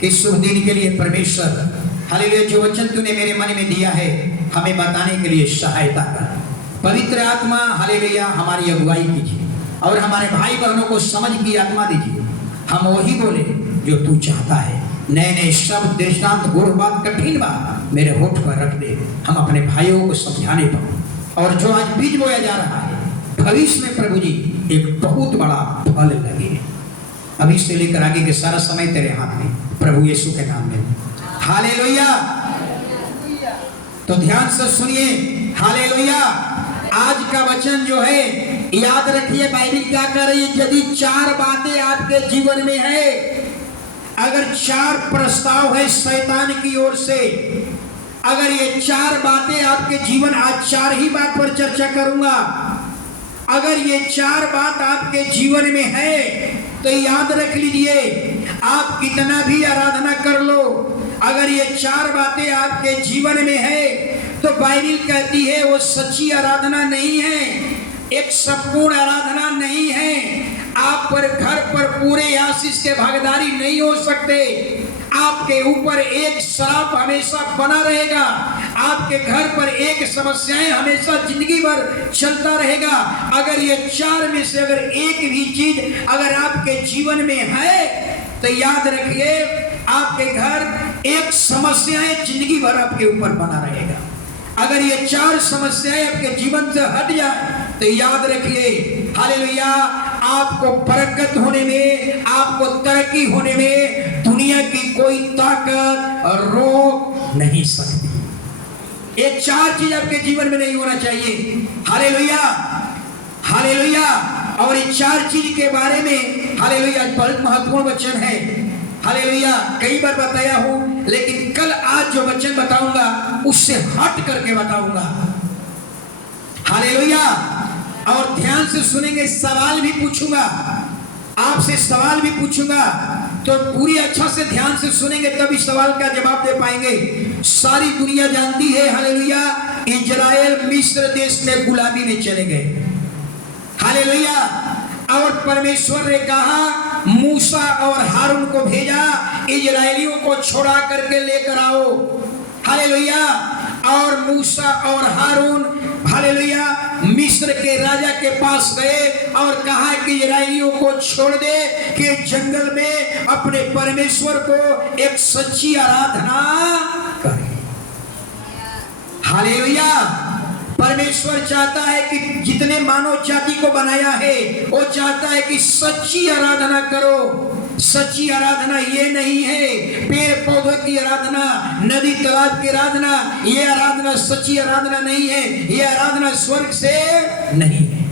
कि शुभ दिन के लिए परमेश्वर हालेलुया जो वचन तूने मेरे मन में दिया है हमें बताने के लिए सहायता कर। पवित्र आत्मा हालेलुया हमारी अगुवाई कीजिए और हमारे भाई बहनों को समझ की आत्मा दीजिए। हम वही बोले जो तू चाहता है। नए नए शब्द, दृष्टांत, गुण बात, कठिन बात मेरे होठ पर रख दे। हम अपने भाइयों को समझाने पर और जो आज बीज बोया जा रहा है भविष्य में प्रभु जी एक बहुत बड़ा फल लगे। अभी से लेकर आगे के सारा समय तेरे हाथ में प्रभु यीशु के नाम में। हालेलुया। तो ध्यान से सुनिए। हालेलुया। आज का वचन जो है याद रखिए, बाइबल क्या कर रही है। यदि 4 बातें आपके जीवन में है, अगर 4 प्रस्ताव है शैतान की ओर से, अगर ये 4 बातें आपके जीवन, आज 4 ही बात पर चर्चा करूंगा। अगर ये 4 बात आपके जीवन में है तो याद रख लीजिए, आप कितना भी आराधना कर लो, अगर ये 4 बातें आपके जीवन में है तो बाइबल कहती है वो सच्ची आराधना नहीं है, एक संपूर्ण आराधना नहीं है। आप पर घर पर पूरे आशीष के भागीदारी नहीं हो सकते। आपके ऊपर एक श्राप हमेशा बना रहेगा। आपके घर पर एक समस्याएं हमेशा जिंदगी भर चलता रहेगा। अगर ये 4 में से अगर एक भी चीज अगर आपके जीवन में है तो याद रखिए आपके घर एक समस्याएं जिंदगी भर आपके ऊपर बना रहेगा। अगर ये 4 समस्याएं आपके जीवन से हट जाए तो याद रखिए हालेलुया, आपको बरकत होने में, आपको तरक्की होने में दुनिया की कोई ताकत रोक नहीं सकती। ये 4 चीज आपके जीवन में नहीं होना चाहिए। Hallelujah, hallelujah. और ये 4 चीज के बारे में हालेलुया बहुत महत्वपूर्ण वचन है। हालेलुया, कई बार बताया हूं, लेकिन कल आज जो वचन बताऊंगा उससे हट करके बताऊंगा। हालेलुया। और ध्यान से सुनेंगे, सवाल भी पूछूंगा, आपसे सवाल भी पूछूंगा, तो पूरी अच्छा से ध्यान से सुनेंगे तभी सवाल का जवाब दे पाएंगे। सारी दुनिया जानती है हालेलुया, इजराइल मिस्र देश में गुलामी में चले गए। हालेलुया। और परमेश्वर ने कहा मूसा और हारून को भेजा, इजराइलियों को छोड़ा करके लेकर आओ। हालेलुया। और मूसा और हारून हालेलुया मिस्र के राजा के पास गए और कहा कि इजराइलियों को छोड़ दे कि जंगल में अपने परमेश्वर को एक सच्ची आराधना करें। हालेलुया। परमेश्वर चाहता है कि जितने मानव जाति को बनाया है वो चाहता है कि सच्ची आराधना करो। सच्ची आराधना ये नहीं है पेड़ पौधों की आराधना, नदी तालाब की आराधना, ये आराधना सच्ची आराधना नहीं है। ये आराधना स्वर्ग से नहीं है।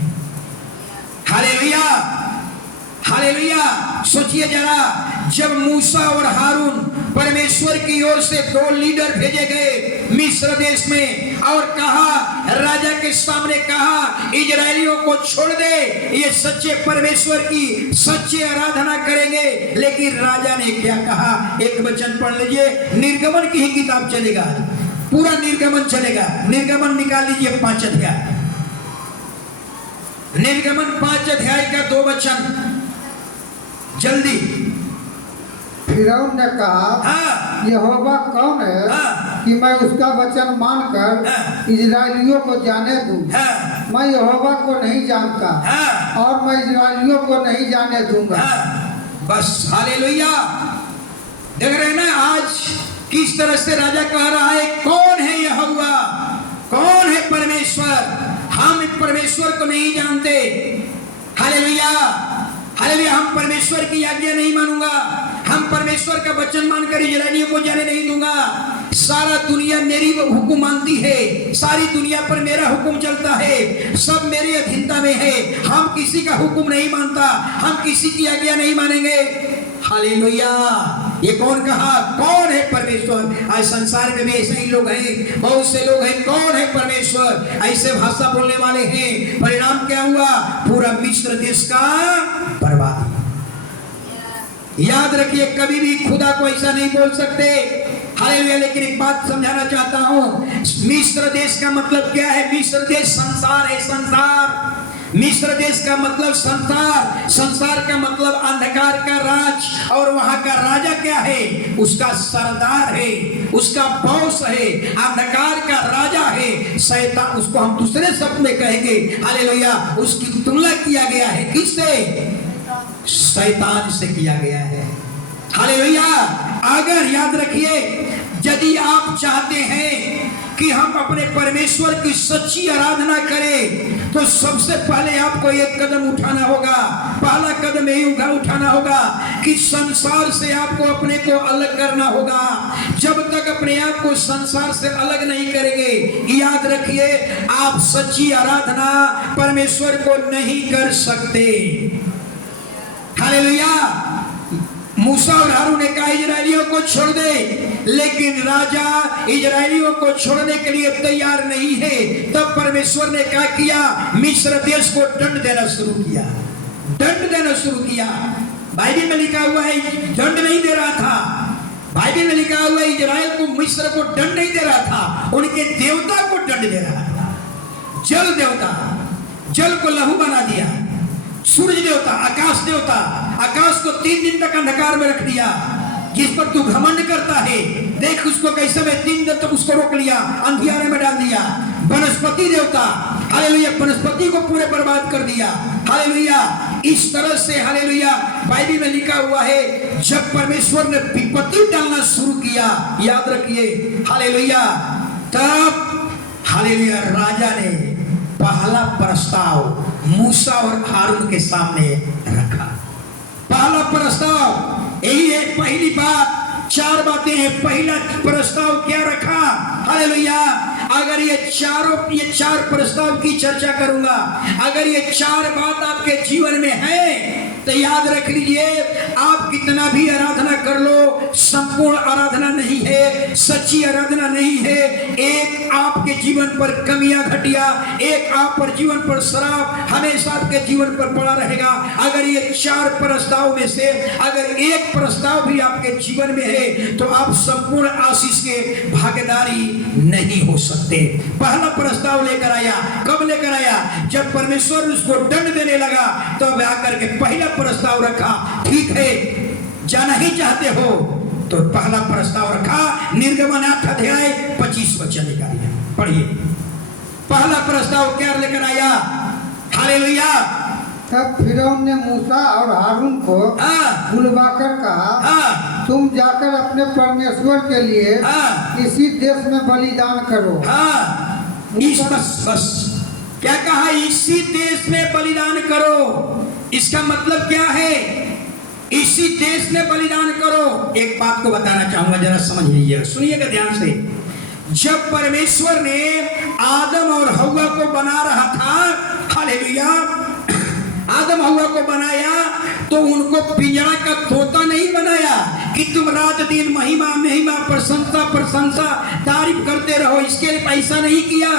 Hallelujah, hallelujah. सोचिए जरा, जब मूसा और हारून परमेश्वर की ओर से 2 लीडर भेजे गए मिस्र देश में और कहा, राजा के सामने कहा इजरायलियों को छोड़ दे, ये सच्चे परमेश्वर की सच्ची आराधना करेंगे। लेकिन राजा ने क्या कहा, एक वचन पढ़ लीजिए, निर्गमन की ही किताब चलेगा, पूरा निर्गमन चलेगा। निर्गमन निकाल लीजिए 5 अध्याय, निर्गमन 5 अध्याय का 2 वचन जल्दी। फिरौन ने कहा, हाँ, यहोवा कौन है हाँ, कि मैं उसका वचन मानकर हाँ, इजराइलियों को जाने दूं? हाँ, मैं यहोवा को नहीं जानता हाँ, और मैं इजराइलियों को नहीं जाने दूंगा। हाँ, बस। हालेलुया। देख रहे हैं ना आज किस तरह से राजा कह रहा है, कौन है यहोवा, कौन है परमेश्वर, हम परमेश्वर को नहीं जानते। Hallelujah, hallelujah. हम परमेश्वर की आज्ञा नहीं मानूंगा, हम परमेश्वर का वचन मानकर इजराइलियों को जाने नहीं दूंगा। सारा दुनिया मेरी हुक्म मानती है, सारी दुनिया पर मेरा हुक्म चलता है, सब मेरी अधीनता में है, हम किसी का हुक्म नहीं मानता, हम किसी की आज्ञा नहीं मानेंगे। हालेलुया। ये कौन कहा, कौन है परमेश्वर? आज संसार में भी ऐसे ही लोग हैं, बहुत से लोग हैं, कौन है परमेश्वर, ऐसे भाषा बोलने वाले हैं। परिणाम क्या हुआ, पूरा मिस्र देश का बर्बादी। याद रखिए, कभी भी खुदा को ऐसा नहीं बोल सकते। हालेलुया। लेकिन एक बात समझाना चाहता हूं, मिस्र देश का मतलब क्या है? मिस्र देश संसार है, संसार। मिस्र देश का मतलब संसार, संसार का मतलब अंधकार का राज, और वहां का राजा क्या है? उसका सरदार है, उसका बॉस है, अंधकार का राजा है शैतान। उसको हम दूसरे शब्द में कहेंगे, हालेलुया, उसकी तुलना किया गया है किससे? शैतान से किया गया है। हालेलुया। अगर याद रखिए, यदि आप चाहते हैं कि हम अपने परमेश्वर की सच्ची आराधना करें, तो सबसे पहले आपको एक कदम उठाना होगा। पहला कदम यही उठाना होगा कि संसार से आपको अपने को अलग करना होगा। जब तक अपने आप को संसार से अलग नहीं करेंगे, याद रखिए, आप सच्ची आराधना परमेश्वर को नहीं कर सकते। हालेलुया। मूसा और हारून ने कहा इजरायलियों को छोड़ दे, लेकिन राजा इजरायलियों को छोड़ने के लिए तैयार नहीं है। तब परमेश्वर ने क्या किया? मिस्र देश को दंड देना शुरू किया, दंड देना शुरू किया। बाइबल में लिखा हुआ है दंड नहीं दे रहा था, बाइबल में लिखा हुआ है इजराइल को, मिस्र को दंड नहीं दे रहा था, उनके देवता को दंड दे रहा था। जल देवता, जल को लहू बना दिया। सूर्य देवता, आकाश देवता, आकाश को 3 दिन तक अंधकार में रख दिया। जिस पर तू घमंड करता है, देख उसको कैसे में 3 दिन तक उसको रोक लिया, अंधियारे में डाल दिया। वनस्पति देवता, हालेलुया, वनस्पति को पूरे बर्बाद कर दिया। हालेलुया। इस तरह से, हालेलुया, बाइबल में लिखा हुआ है, जब परमेश्वर ने विपत्ति डालना शुरू किया, याद रखिए, हालेलुया, तब हालेलुया राजा ने पहला प्रस्ताव मूसा और हारून के सामने रखा। पहला प्रस्ताव यही है, पहली बात। 4 बातें हैं। पहला प्रस्ताव क्या रखा? हालेलुया। अगर ये 4 प्रस्ताव की चर्चा करूंगा, अगर ये 4 बात आपके जीवन में है, तो याद रख लीजिए, आप कितना भी आराधना कर लो, संपूर्ण आराधना नहीं है, सच्ची आराधना नहीं है। एक आपके जीवन पर कमियां घटिया, एक आप पर जीवन पर शराब हमेशा आपके जीवन पर पड़ा रहेगा। अगर ये 4 प्रस्ताव में से अगर एक प्रस्ताव भी आपके जीवन में है, तो आप संपूर्ण आशीष के भागीदारी नहीं हो सकते। पहला प्रस्ताव लेकर आया, कब लेकर आया? जब परमेश्वर उसको दंड देने लगा, तब आकर के पहला प्रस्ताव रखा। ठीक है, जाना ही चाहते हो तो पहला प्रस्ताव रखा। निर्गमन 8 अध्याय 25 वचन निकालिए, पढ़िए। पहला प्रस्ताव क्या लेकर आया? हालेलुया। तब फिरौन ने मूसा और हारून को बुलवाकर कहा, तुम जाकर अपने परमेश्वर के लिए इसी देश में बलिदान करो। बस क्या कहा? इसी देश में बलिदान करो। इसका मतलब क्या है? इसी देश में बलिदान करो। एक बात को बताना चाहूंगा, जरा समझ लीजिए, सुनिएगा ध्यान से। जब परमेश्वर ने आदम और हव्वा को बना रहा था, हालेलुया, आदम हव्वा को बनाया, तो उनको पिंजरा का तोता नहीं बनाया कि तुम रात दिन महिमा महिमा प्रशंसा प्रशंसा तारीफ करते रहो। इसके लिए पैसा नहीं किया।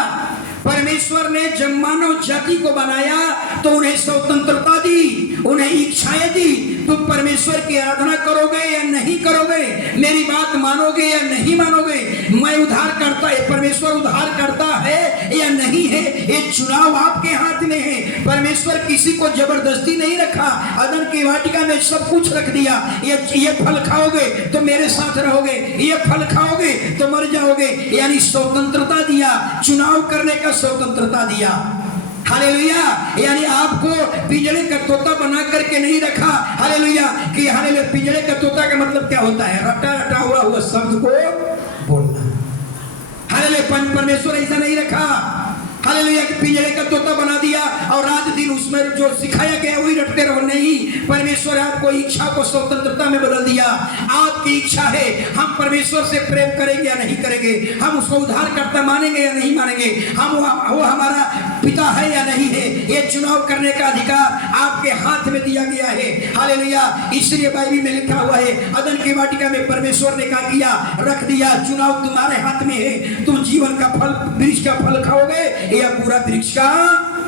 परमेश्वर ने जब मानव जाति को बनाया तो उन्हें स्वतंत्रता दी, उन्हें इच्छाएं दी। तुम परमेश्वर की आराधना करोगे या नहीं करोगे, मेरी बात मानोगे या नहीं मानोगे, मैं उद्धार करता है, परमेश्वर उद्धार करता है या नहीं है, ये चुनाव आपके हाथ में है। परमेश्वर किसी को जबरदस्ती नहीं रखा। अदन की वाटिका में सब कुछ रख दिया, ये फल खाओगे तो मेरे साथ रहोगे, ये फल खाओगे तो मर जाओगे, यानी स्वतंत्रता दिया, चुनाव करने का स्वतंत्रता दिया। हालेलुया। यानी आपको पिंजरे का तोता बना करके नहीं रखा। हालेलुया। कि हालेलुया, पिंजरे का तोता का मतलब क्या होता है? रटा रटा हुआ शब्द को बोलना। हालेलुया। परमेश्वर ऐसा नहीं रखा। हालेलुया, कि पिंजरे का तोता बना दिया और रात दिन उसमें जो सिखाया गया वही रटते रहो। नहीं, परमेश्वर आपको इच्छा को स्वतंत्रता में बदल दिया। आपकी इच्छा है, हम परमेश्वर से प्रेम करेंगे या नहीं करेंगे, हम उसको उद्धारकर्ता मानेंगे या नहीं मानेंगे, हम वो हमारा पिता है या नहीं है, ये चुनाव करने का अधिकार आपके हाथ में दिया गया है। हालेलुया। इसलिए बाइबल में लिखा हुआ है, अदन की वाटिका में परमेश्वर ने क्या किया? रख दिया। चुनाव तुम्हारे हाथ में है। तुम जीवन का फल, वृक्ष का फल खाओगे या पूरा वृक्ष का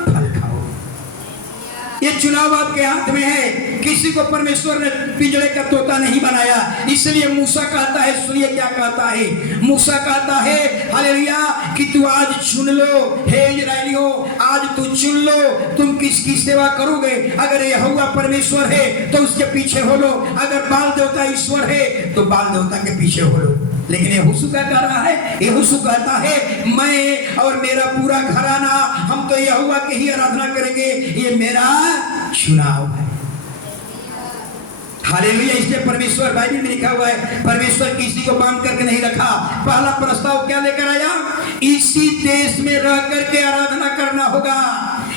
फल खाओगे, ये चुनाव आपके हाथ में है। किसी को परमेश्वर ने पिंजरे का तोता नहीं बनाया। इसलिए मूसा कहता है, सुनिए क्या कहता है। मूसा कहता है हालेलुया कि तू आज चुन लो, हे इस्राएलियों आज तू चुन लो, तुम किसकी सेवा करोगे। अगर यहोवा परमेश्वर है तो उसके पीछे हो लो, अगर बाल देवता ईश्वर है तो बाल देवता के पीछे हो लो। लेकिन यहोशू क्या कह रहा है? यहोशू कहता है मैं और मेरा पूरा घराना हम तो यहोवा की ही आराधना करेंगे, ये मेरा चुनाव है। हालेलुया। इसलिए परमेश्वर बाइबल में लिखा हुआ है परमेश्वर किसी को बांध करके नहीं रखा। पहला प्रस्ताव क्या लेकर आया? इसी देश में रह करके आराधना करना होगा,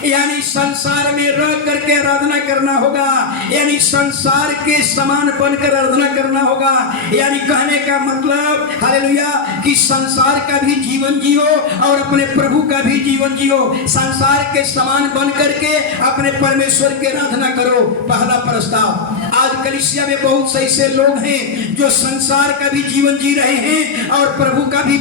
यानी संसार में रह करके आराधना करना होगा, यानी संसार के समान बनकर आराधना करना होगा। यानी कहने का मतलब हालेलुया कि संसार का भी जीवन जियो और अपने प्रभु का भी जीवन जियो। संसार के समान बन करके अपने परमेश्वर की आराधना करो। पहला प्रस्ताव। आज कलीसिया में बहुत से ऐसे लोग हैं जो संसार का भी जीवन जी रहे हैं और प्रभु का भी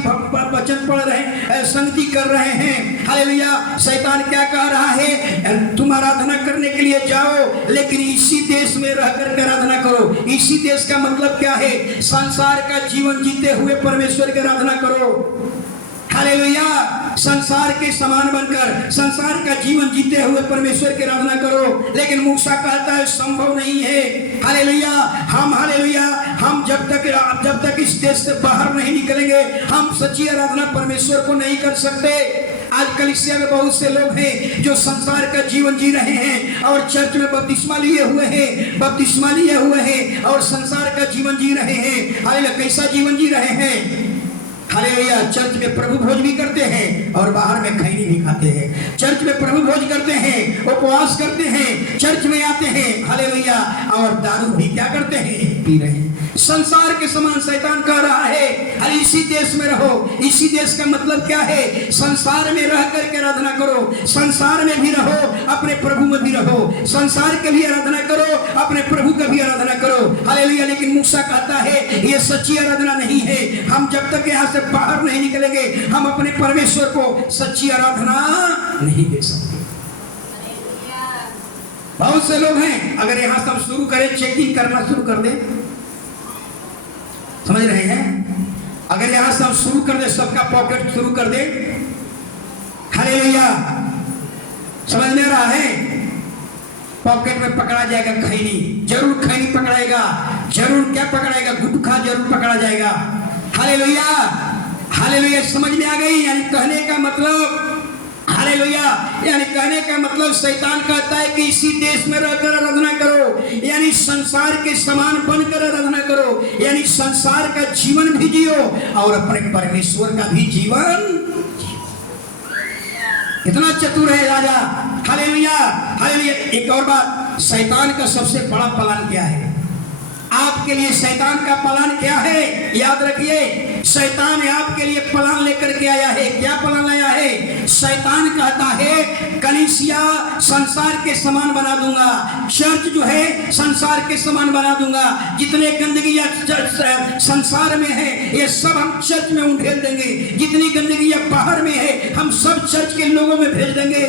वचन पढ़ रहे हैं, संगति कर रहे हैं। हालेलुया। शैतान क्या कह रहा है? तुम आराधना करने के लिए जाओ लेकिन इसी देश में रह करके आराधना करो। इसी देश का मतलब क्या है? संसार का जीवन जीते हुए परमेश्वर की आराधना करो। हालेलुया। संसार के समान बनकर संसार का जीवन जीते हुए परमेश्वर की आराधना करो। लेकिन मूसा कहता है संभव नहीं है। हालेलुया। हम जब तक इस देश से बाहर नहीं निकलेंगे हम सच्ची आराधना परमेश्वर को नहीं कर सकते। आज कलीसिया में बहुत से लोग हैं जो संसार का जीवन जी रहे हैं और चर्च में बपतिस्मा लिए हुए हैं और संसार का जीवन जी रहे हैं। हालेलुया। कैसा जीवन जी रहे हैं? हालेलुया। चर्च में प्रभु भोज भी करते हैं और बाहर में खैनी भी खाते हैं। चर्च में प्रभु भोज करते हैं, उपवास करते हैं, चर्च में आते हैं। हालेलुया। और दारू भी क्या करते हैं? पी रहे हैं। संसार के समान शैतान कह रहा है अरे इसी देश में रहो। इसी देश का मतलब क्या है? संसार में रह करके आराधना करो। संसार में भी रहो, अपने प्रभु में भी रहो। संसार के भी आराधना करो, अपने प्रभु का भी आराधना करो। हालेलुया। लेकिन मूसा कहता है ये सच्ची आराधना नहीं है। हम जब तक यहाँ से बाहर नहीं निकलेंगे हम अपने परमेश्वर को सच्ची आराधना नहीं दे सकते। बहुत से लोग हैं अगर यहाँ सब शुरू करें, चेकिंग करना शुरू कर दे, समझ रहे हैं? अगर यहां सब शुरू कर दे, सबका पॉकेट शुरू कर दे, हालेलुया, समझ में रहा है? पॉकेट में पकड़ा जाएगा खैनी, जरूर खैनी पकड़ाएगा, जरूर क्या पकड़ाएगा? गुटखा जरूर पकड़ा जाएगा। हालेलुया। हालेलुया। समझ में आ गई? यानी कहने का मतलब हालेलुया, यानी कहने का मतलब शैतान कहता है कि इसी देश में रहकर आराधना करो, यानी संसार के समान बनकर आराधना करो, यानी संसार का जीवन भी जियो और अपने परमेश्वर का भी जीवन जियो। इतना चतुर है राजा। हालेलुया। हालेलुया। एक और बात, शैतान का सबसे बड़ा प्लान क्या है? आपके लिए शैतान का प्लान क्या है? याद रखिए, शैतान आपके लिए प्लान लेकर के आया है। क्या प्लान आया है? शैतान कहता है कलीसिया संसार के समान बना दूंगा, चर्च जो है संसार के समान बना दूंगा, जितने गंदगी संसार में है ये सब हम चर्च में उंडेल देंगे, जितनी गंदगी बाहर में है हम सब चर्च के लोगों में भेज देंगे।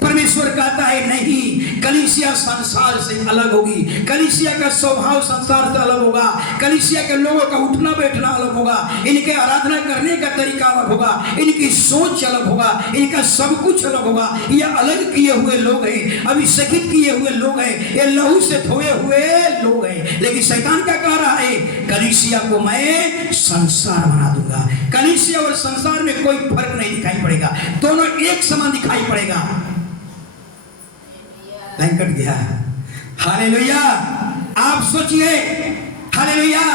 परमेश्वर कहता है नहीं, कलीसिया संसार से अलग होगी, कलीसिया का स्वभाव संसार से अलग होगा, कलीसिया के लोगों का उठना बैठना अलग होगा, इनके आराधना करने का तरीका अलग होगा, इनकी सोच अलग होगा, इनका सब कुछ अलग होगा। ये अलग किए हुए लोग हैं, अभिषेकित किए हुए लोग हैं, ये लहू से धोए हुए लोग हैं। लेकिन शैतान क्या कह रहा है? कलीसिया को मैं संसार बना दूंगा। कलीसिया और संसार में कोई फर्क नहीं दिखाई पड़ेगा, दोनों एक समान दिखाई पड़ेगा। लाइन कट गया। हालेलुया। आप सोचिए, हालेलुया,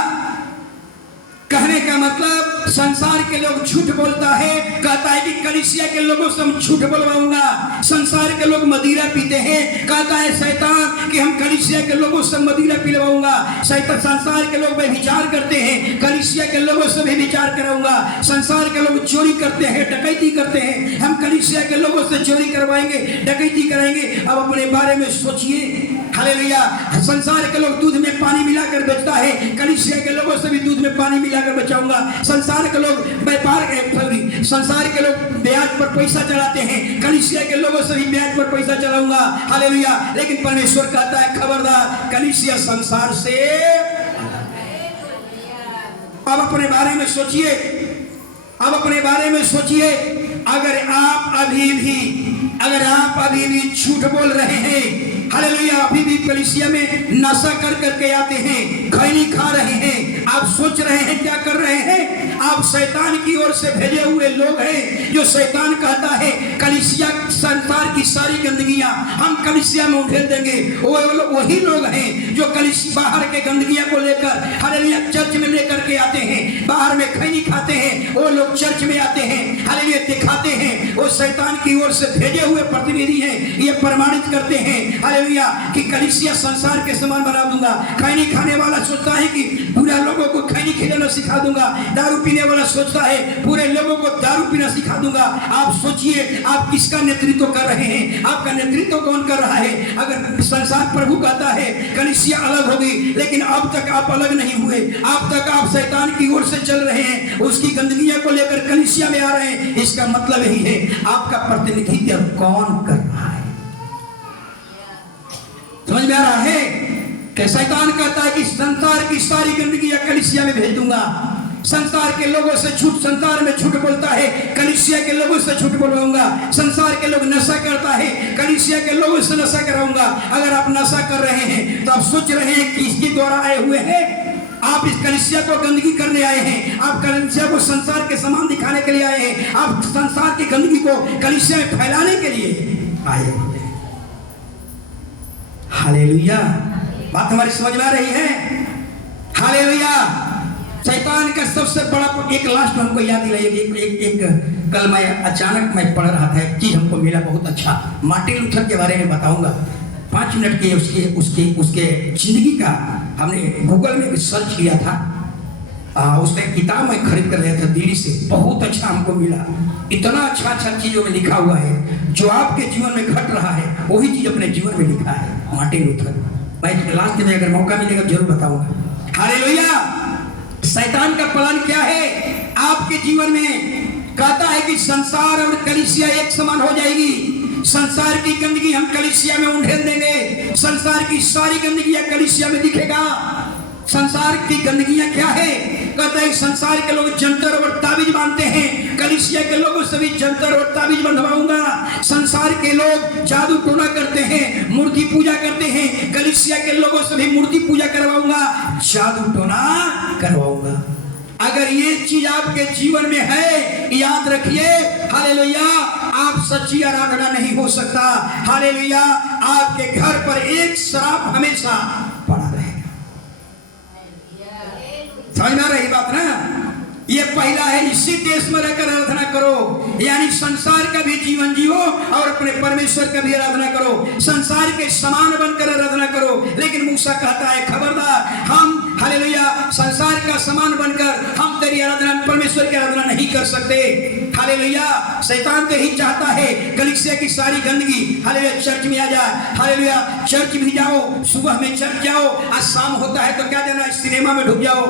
कहने का मतलब संसार के लोग झूठ बोलता है, कहता है कि कलीसिया के लोगों से हम झूठ बोलवाऊंगा। संसार के लोग मदिरा पीते हैं, कहता है शैतान कि हम कलीसिया के लोगों से मदिरा पिलवाऊंगा। शैतान संसार के लोग व्यभिचार करते हैं, कलीसिया के लोगों से भी विचार कराऊंगा। संसार के लोग चोरी करते हैं, डकैती करते हैं, हम कलीसिया के लोगों से चोरी करवाएंगे, डकैती कराएंगे। अब अपने बारे में सोचिए। हालेलुया। संसार के लोग दूध में पानी मिलाकर बेचता है, कलीसिया के लोगों से भी दूध में पानी मिलाकर बचाऊंगा। संसार के लोग व्यापार संसार के लोग ब्याज पर पैसा चढ़ाते हैं, कलीसिया के लोगों से भी ब्याज पर पैसा चढ़ाऊंगा, हालेलुया। लेकिन परमेश्वर कहता है खबरदार, कलीसिया संसार से। अब अपने बारे में सोचिए, अब अपने बारे में सोचिए, अगर आप अभी भी झूठ बोल रहे हैं, हालेलुया, अभी भी कलीसिया में नशा कर करके आते हैं, खैनी खा रहे हैं, आप सोच रहे हैं क्या कर रहे हैं? आप शैतान की ओर से भेजे हुए लोग हैं, जो शैतान कहता है कलीसिया संसार की सारी गंदगियां हम कलीसिया में उठेल देंगे। वही लोग हैं जो कलीसिया बाहर के गंदगियां को लेकर, हालेलुया, चर्च में लेकर के आते हैं, बाहर में खैनी खाते हैं, वो लोग चर्च में आते हैं, हालेलुया, दिखाते हैं वो शैतान की ओर से भेजे हुए प्रतिनिधि हैं। ये प्रमाणित करते हैं, हालेलुया, कि कलीसिया संसार के समान बना दूंगा। खैनी खाने वाला सोचता है कि पूरा लोगों को खैनी खिलाना सिखा दूंगा, दारू पीने वाला सोचता है पूरे लोगों को दारू पीना सिखा दूंगा। आप सोचिए आप किसका नेतृत्व कर रहे हैं? आपका नेतृत्व कौन कर रहा है? अगर संसार प्रभु कहता है कलीसिया अलग होगी, लेकिन अब तक आप अलग नहीं हुए, अब तक आप शैतान की ओर से चल रहे हैं, उसकी गंदगियां को लेकर कलीसिया में आ रहे हैं। इसका मतलब यही है आपका प्रतिनिधित्व कौन कर रहा है? समझ में आ रहा है कि शैतान कहता है कि संसार की सारी गंदगी कलीसिया में भेज दूंगा। संसार के लोगों से झूठ, संसार में झूठ बोलता है, कलीसिया के लोगों से झूठ बोलवाऊंगा। संसार के लोग नशा करता है, कलीसिया के लोगों से नशा कराऊंगा। अगर आप नशा कर रहे हैं तो आप सोच रहे हैं कि इसके द्वारा आए हुए हैं, आप इस कलीसिया को गंदगी करने आए हैं, आप कलीसिया को संसार के समान दिखाने के लिए आए हैं, आप संसार की गंदगी को कलीसिया में फैलाने के लिए आए हुए। हालेलुया, बात हमारी समझ में आ रही है? हालेलुया। शैतान का सबसे बड़ा एक लास्ट हमको याद दिलाइए। एक कल मैं अचानक मैं पढ़ रहा था, एक चीज हमको मिला बहुत अच्छा। मार्टिन लूथर के बारे में बताऊंगा। 5 मिनट के उसके जिंदगी का हमने गूगल में भी सर्च किया था। उसका किताब मैं खरीद कर लिया था दिल्ली से, बहुत अच्छा हमको मिला। इतना अच्छा चीजों में लिखा हुआ है, जो आपके जीवन में घट रहा है वही चीज अपने जीवन में लिखा है मार्टिन लूथर। मैं लास्ट में अगर मौका मिलेगा जरूर बताऊंगा। हालेलुया। शैतान का प्लान क्या है आपके जीवन में? कहता है कि संसार और कलीसिया एक समान हो जाएगी। संसार की गंदगी हम कलीसिया में उंडेल देंगे, संसार की सारी गंदगी कलीसिया में दिखेगा। संसार की गंदगियां क्या है? कहता है संसार के लोग जंतर और ताबीज बांधते हैं, कलीसिया के लोगों से भी जंतर और ताबीज बंधवाऊंगा। संसार के लोग जादू टोना करते हैं, मूर्ति पूजा करते हैं, कलीसिया के लोगों से भी मूर्ति पूजा करवाऊंगा, जादू टोना करवाऊंगा। अगर ये चीज आपके जीवन में है, याद रखिए, हालेलुया, आप सच्ची आराधना नहीं हो सकता। हालेलुया। आपके घर पर एक श्राप हमेशा पड़ा रहेगा। समझ में आ रही बात ना? ये पहला है, इसी देश में रहकर आराधना करो, यानी संसार का भी जीवन जियो और अपने परमेश्वर का भी आराधना करो, संसार के समान बनकर आराधना करो। लेकिन मूसा कहता है खबरदार, हम हालेलुया संसार का समान बनकर हम तेरी आराधना, परमेश्वर की आराधना नहीं कर सकते। हालेलुया। शैतान तो ही चाहता है कलीसिया की सारी गंदगी, हालेलुया, चर्च में आ जाए। हालेलुया। चर्च भी जाओ, सुबह में चर्च जाओ, आज शाम होता है तो क्या देना, सिनेमा में ढुक जाओ।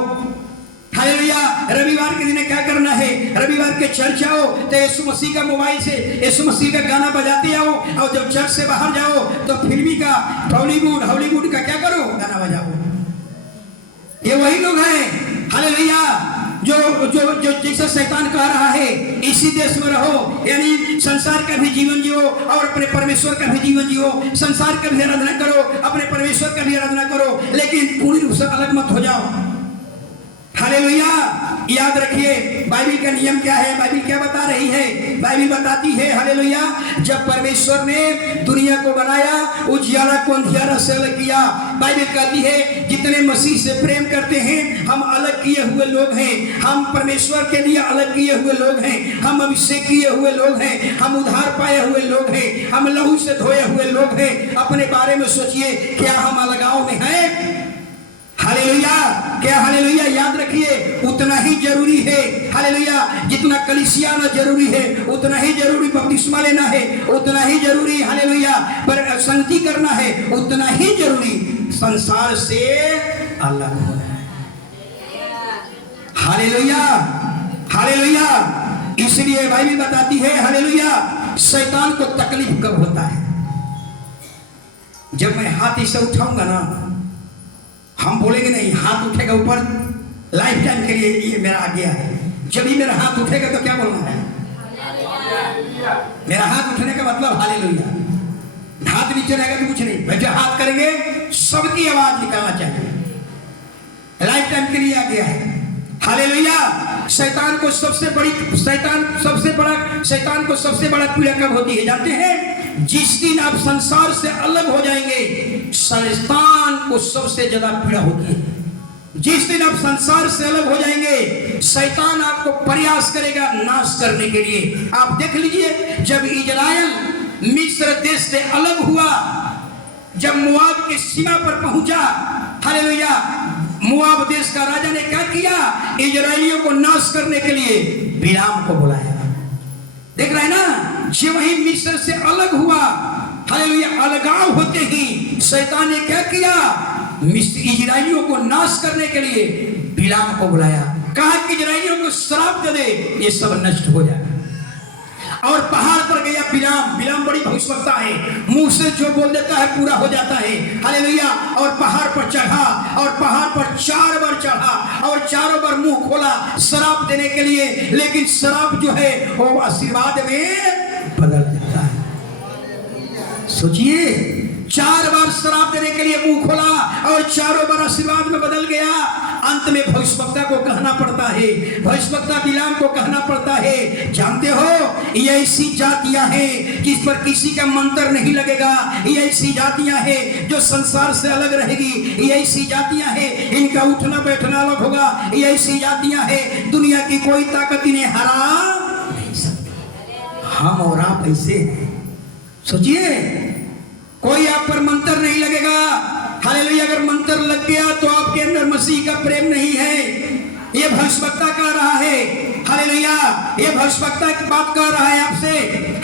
हालेलुया। रविवार के दिन क्या करना है, रविवार के चर्च आओ तो यीशु मसीह का मोबाइल से यीशु मसीह का गाना बजाते आओ, और जब चर्च से बाहर जाओ तो फिल्मी का हॉलीवुड का क्या करो, गाना बजाओ। ये वही लोग हैं, हालेलुया, जो जैसा शैतान कह रहा है इसी देश में रहो, यानी संसार का भी जीवन जियो और अपने परमेश्वर का भी जीवन जियो। संसार का भी आराधना करो, अपने परमेश्वर का भी आराधना करो, लेकिन पूरी रूप से अलग मत हो जाओ। हालेलुया। याद रखिए बाइबिल का नियम क्या है, बाइबिल क्या बता रही है? बाइबिल बताती है, हालेलुया, जब परमेश्वर ने दुनिया को बनाया, उजियारा को अंधियारा से अलग किया। बाइबिल कहती है जितने मसीह से प्रेम करते हैं, हम अलग किए हुए लोग हैं, हम परमेश्वर के लिए अलग किए हुए लोग हैं, हम अभिषेक किए हुए लोग हैं, हम उद्धार पाए हुए लोग हैं, हम लहू से धोए हुए लोग हैं। अपने बारे में सोचिए, क्या हम अलगाव में हैं? हालेलुया। क्या हालेलुया? याद रखिए उतना ही जरूरी है, हालेलुया, जितना कलीसिया आना जरूरी है, उतना ही जरूरी बपतिस्मा लेना है, उतना ही जरूरी, हालेलुया, पर संगति करना है, उतना ही जरूरी संसार से अलग होना है। हालेलुया। हालेलुया। इसलिए बाइबल बताती है हालेलुया, शैतान को तकलीफ कब होता है? जब मैं हाथ इसे उठाऊंगा ना, हम बोलेंगे नहीं, हाथ उठेगा ऊपर लाइफ टाइम के लिए ये मेरा आज्ञा है। जब ही मेरा हाथ उठेगा तो क्या बोलना है? मेरा हाथ उठने का मतलब हालेलुया। हाथ नीचे रहेगा तो कुछ नहीं, वैसे हाथ करेंगे सबकी आवाज निकालना चाहिए, लाइफ टाइम के लिए आज्ञा है। हालेलुया। शैतान को सबसे बड़ा पीड़ा कब होती है जानते हैं? जिस दिन आप संसार से अलग हो जाएंगे, शैतान को सबसे ज्यादा पीड़ा होती है। जिस दिन आप संसार से अलग हो जाएंगे, शैतान आपको प्रयास करेगा नाश करने के लिए। आप देख लीजिए, जब इजराइल मिस्र देश से अलग हुआ, जब मुआब की सीमा पर पहुंचा, हालेलुया, मुआब देश का राजा ने क्या किया? इजराइलियों को नाश करने के लिए बिलाम को बुलाया। देख रहे हैं ना, जब वही मिस्र से अलग हुआ, हालेलुया, अलगाव होते ही शैतान ने क्या किया? इजराइलियों को नाश करने के लिए बिलाम को बुलाया। कहा कि इजराइलियों को श्राप दे दे, ये सब नष्ट हो जाए। और पहाड़ पर गया बिलाम बड़ी भविष्यवक्ता है, मुंह से जो बोल देता है पूरा हो जाता है। हालेलुया। और पहाड़ पर चढ़ा, और पहाड़ पर 4 बार चढ़ा, और चारों बार मुंह खोला श्राप देने के लिए, लेकिन श्राप जो है वो आशीर्वाद में बदल जाता है। सोचिए, 4 बार श्राप देने के लिए मुंह खोला और चारों बार आशीर्वाद में बदल गया। अंत में भविष्यवक्ता को कहना पड़ता है, भविष्यवक्ता बिलाम को कहना पड़ता है, जानते हो ये ऐसी जातियां हैं जिस पर किसी का मंत्र नहीं लगेगा। ये ऐसी जातियां हैं जो संसार से अलग रहेगी। ये ऐसी जातियां हैं इनका उठना बैठना अलग होगा। ये ऐसी जातियां हैं दुनिया की कोई ताकत इन्हें हरा नहीं सकती। हम और आप ऐसे हैं। सोचिए, कोई आप पर मंत्र नहीं लगेगा। हालेलुया। अगर मंत्र लग गया तो आपके अंदर मसीह का प्रेम नहीं है। ये भविष्यवक्ता कह रहा है, हालेलुया, ये भविष्यवक्ता की बात कह रहा है आपसे,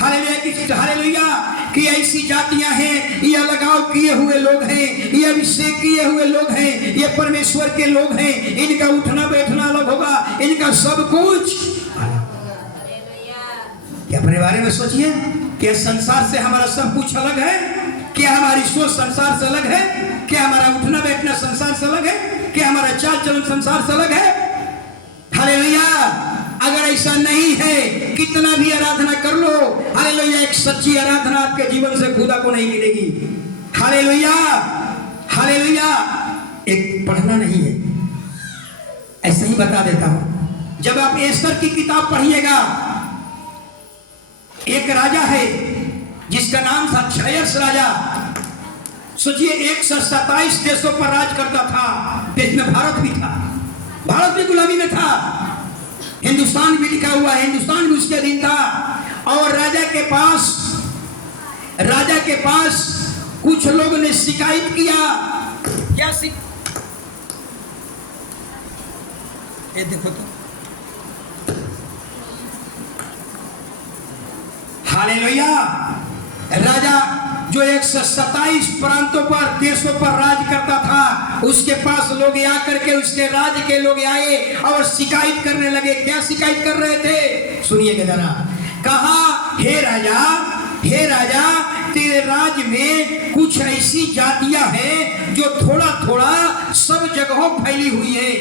हालेलुया, कि ऐसी जातियां हैं, ये अलगाव किए हुए लोग हैं, ये अभिषेक किए हुए लोग हैं, ये परमेश्वर के लोग हैं, इनका उठना बैठना अलग होगा, इनका सब कुछ। क्या अपने बारे में सोचिए, क्या संसार से हमारा सब कुछ अलग है? क्या हमारी सोच संसार से अलग है? क्या हमारा उठना बैठना संसार से अलग है? क्या हमारा चाल चलन संसार से अलग है? हालेलुया। अगर ऐसा नहीं है, कितना भी आराधना कर लो, हालेलुया, एक सच्ची आराधना आपके जीवन से खुदा को नहीं मिलेगी। Hallelujah, hallelujah. एक पढ़ना नहीं है, ऐसे ही बता देता हूं। जब आप एस्तर की किताब पढ़िएगा, एक राजा है जिसका नाम था क्षयर्ष राजा। सोचिए, 127 देशों पर राज करता था। देश में भारत भी था, भारत भी गुलामी में था, हिंदुस्तान भी लिखा हुआ है, हिंदुस्तान भी उसके अधीन था। और राजा के पास कुछ लोगों ने शिकायत किया। क्या ये देखो तो, हालेलुया। राजा जो 127 प्रांतों पर देशों पर राज करता था, उसके पास लोग आकर के, उसके राज्य के लोग आए और शिकायत करने लगे। क्या शिकायत कर रहे थे? सुनिएगा जरा। कहा, हे राजा, तेरे राज्य में कुछ ऐसी जातियां हैं जो थोड़ा थोड़ा सब जगहों फैली हुई है।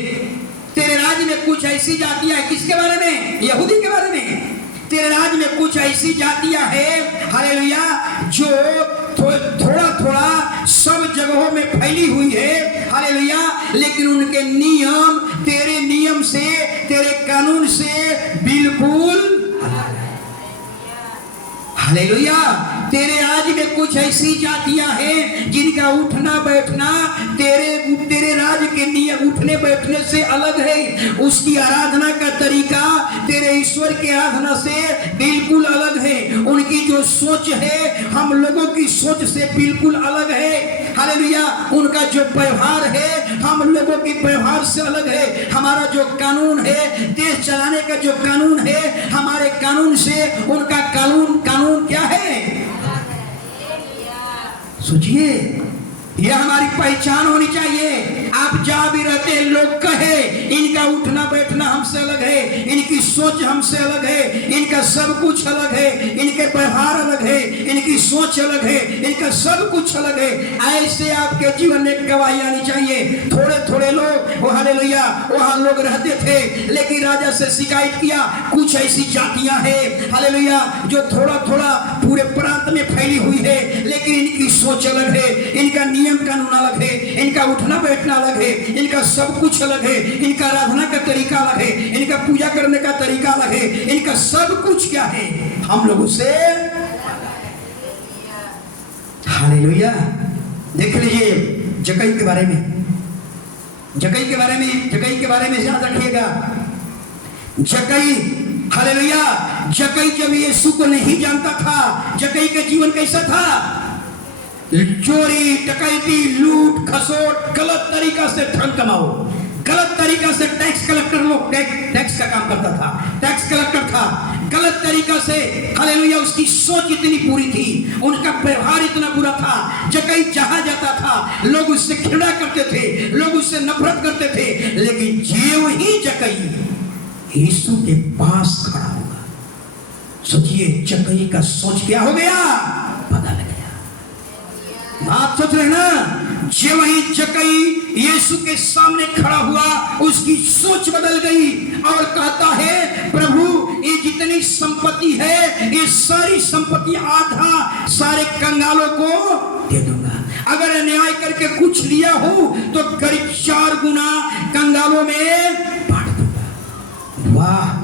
तेरे राज्य में कुछ ऐसी जातियां हैं, किसके बारे में? यहूदी के बारे में। तेरे राज्य में कुछ ऐसी जातियां हैं, हालेलुया, जो थोड़ा थोड़ा सब जगहों में फैली हुई है, हालेलुया, लेकिन उनके नियम तेरे नियम से, तेरे कानून से बिल्कुल, हालेलुया। तेरे राज्य में कुछ ऐसी जातियां हैं जिनका उठना बैठना तेरे राज्य के नियम उठने बैठने से अलग है। उसकी आराधना का तरीका तेरे ईश्वर की आराधना से बिल्कुल अलग है। उनकी जो सोच है हम लोगों की सोच से बिल्कुल अलग है। हालेलुया। उनका जो व्यवहार है हम लोगों के व्यवहार से अलग है। हमारा जो कानून है, देश चलाने का जो कानून है, हमारे कानून से उनका कानून क्या है? सोचिए, यह हमारी पहचान होनी चाहिए। आप जहां भी रहते हैं, लोग कहे इनका इनका उठना बैठना हमसे अलग है, इनकी सोच हमसे अलग है, इनका सब कुछ अलग है, इनके व्यवहार अलग है, इनकी सोच अलग है, इनका सब कुछ अलग है। ऐसे आपके जीवन में गवाही आनी चाहिए। थोड़े थोड़े लोग हालेलुया वहां लोग रहते थे, लेकिन राजा से शिकायत किया, कुछ ऐसी जातियां हैं हालेलुया जो थोड़ा थोड़ा पूरे प्रांत में फैली हुई है, लेकिन इनकी सोच अलग है, इनका नियम कानून अलग है, इनका उठना बैठना अलग है, इनका सब कुछ अलग है, इनका आराधना का तरीका अलग है, इनका पूजा करने का तरीका अलग है, इनका सब कुछ क्या है हम लोगों से हालेलुया। देख लीजिए जक्कई के बारे में, जक्कई के बारे में याद रखिएगा। जक्कई हालेलुया, जक्कई जब यीशु को नहीं जानता था, जक्कई का जीवन कैसा था? चोरी डकैती लूट खसोट, गलत तरीका से धन कमाओ, गलत तरीका से टैक्स कलेक्टर लोग टैक्स का काम करता था, टैक्स कलेक्टर था, गलत तरीका से हालेलुया उसकी सोच इतनी बुरी थी, उनका व्यवहार इतना बुरा था। जक्कई जहां जाता था लोग उससे घृणा करते थे, लोग उससे नफरत करते थे, लेकिन जो ही जक्कई यीशु के पास खड़ा होगा, सोचिए जक्कई का सोच क्या हो गया, पता लग गया। आप सोच रहे ना, जो वही जक्कई यीशु के सामने खड़ा हुआ, उसकी सोच बदल गई और कहता है प्रभु ये जितनी संपत्ति है ये सारी संपत्ति आधा सारे कंगालों को दे दूंगा, अगर अन्याय करके कुछ लिया हो तो करीब 4 गुना कंगालों में बांट दूंगा। वाह,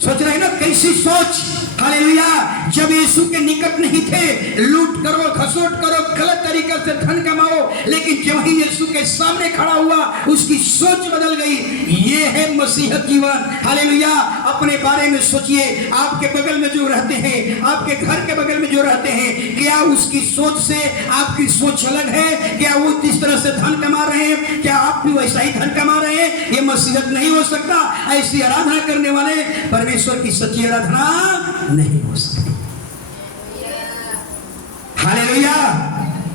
सोच रहे ना कैसी सोच हालेलुया। जब यीशु के निकट नहीं थे, लूट करो खसोट करो गलत तरीके से धन कमाओ, लेकिन जब ही यीशु के सामने खड़ा हुआ उसकी सोच बदल गई। ये है मसीहत जीवन हालेलुया। अपने बारे में सोचिए, आपके बगल में जो रहते हैं, आपके घर के बगल में जो रहते हैं, क्या उसकी सोच से आपकी सोच अलग है? क्या वो जिस तरह से धन कमा रहे हैं क्या आप भी वैसा ही धन कमा रहे हैं? ये मसीहत नहीं हो सकता। ऐसी आराधना करने वाले परमेश्वर की सच्ची आराधना नहीं हो सकती। हालेलुया।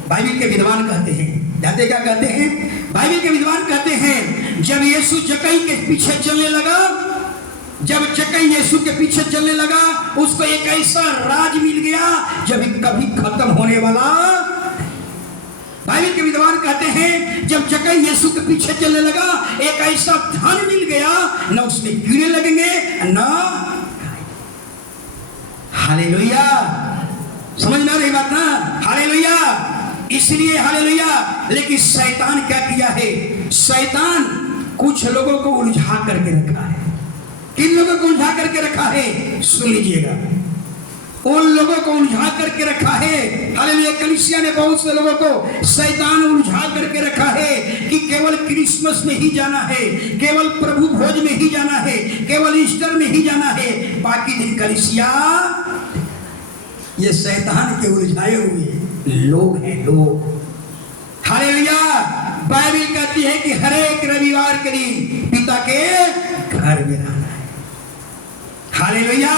बाइबल के विद्वान कहते हैं, जानते क्या कहते हैं? बाइबल के विद्वान कहते हैं जब यीशु जक्कई के पीछे चलने लगा, जब जक्कई यीशु के पीछे चलने लगा, उसको एक ऐसा राज मिल गया जब कभी खत्म होने वाला। बाइबल के विद्वान कहते हैं जब जक्कई यीशु के पीछे चलने लगा, एक ऐसा धन मिल गया, न उसमें कीड़े लगेंगे न। हालेलुया, समझ में आ रही बात ना? हालेलुया। इसलिए हालेलुया, लेकिन शैतान क्या किया है? शैतान कुछ लोगों को उलझा करके रखा है। किन लोगों को उलझा करके रखा है? सुन लीजिएगा, उन लोगों को उलझा करके रखा है। हालेलुया। कलीसिया ने बहुत से लोगों को शैतान उलझा करके रखा है कि केवल क्रिसमस में ही जाना है, केवल प्रभु भोज में ही जाना है, केवल ईस्टर में ही जाना है, बाकी दिन कलीसिया। ये शैतान के उलझाए हुए लोग हैं, लोग। हालेलुया। बाइबल कहती है कि हर एक रविवार के दिन पिता के घर में रहना है। Hallelujah,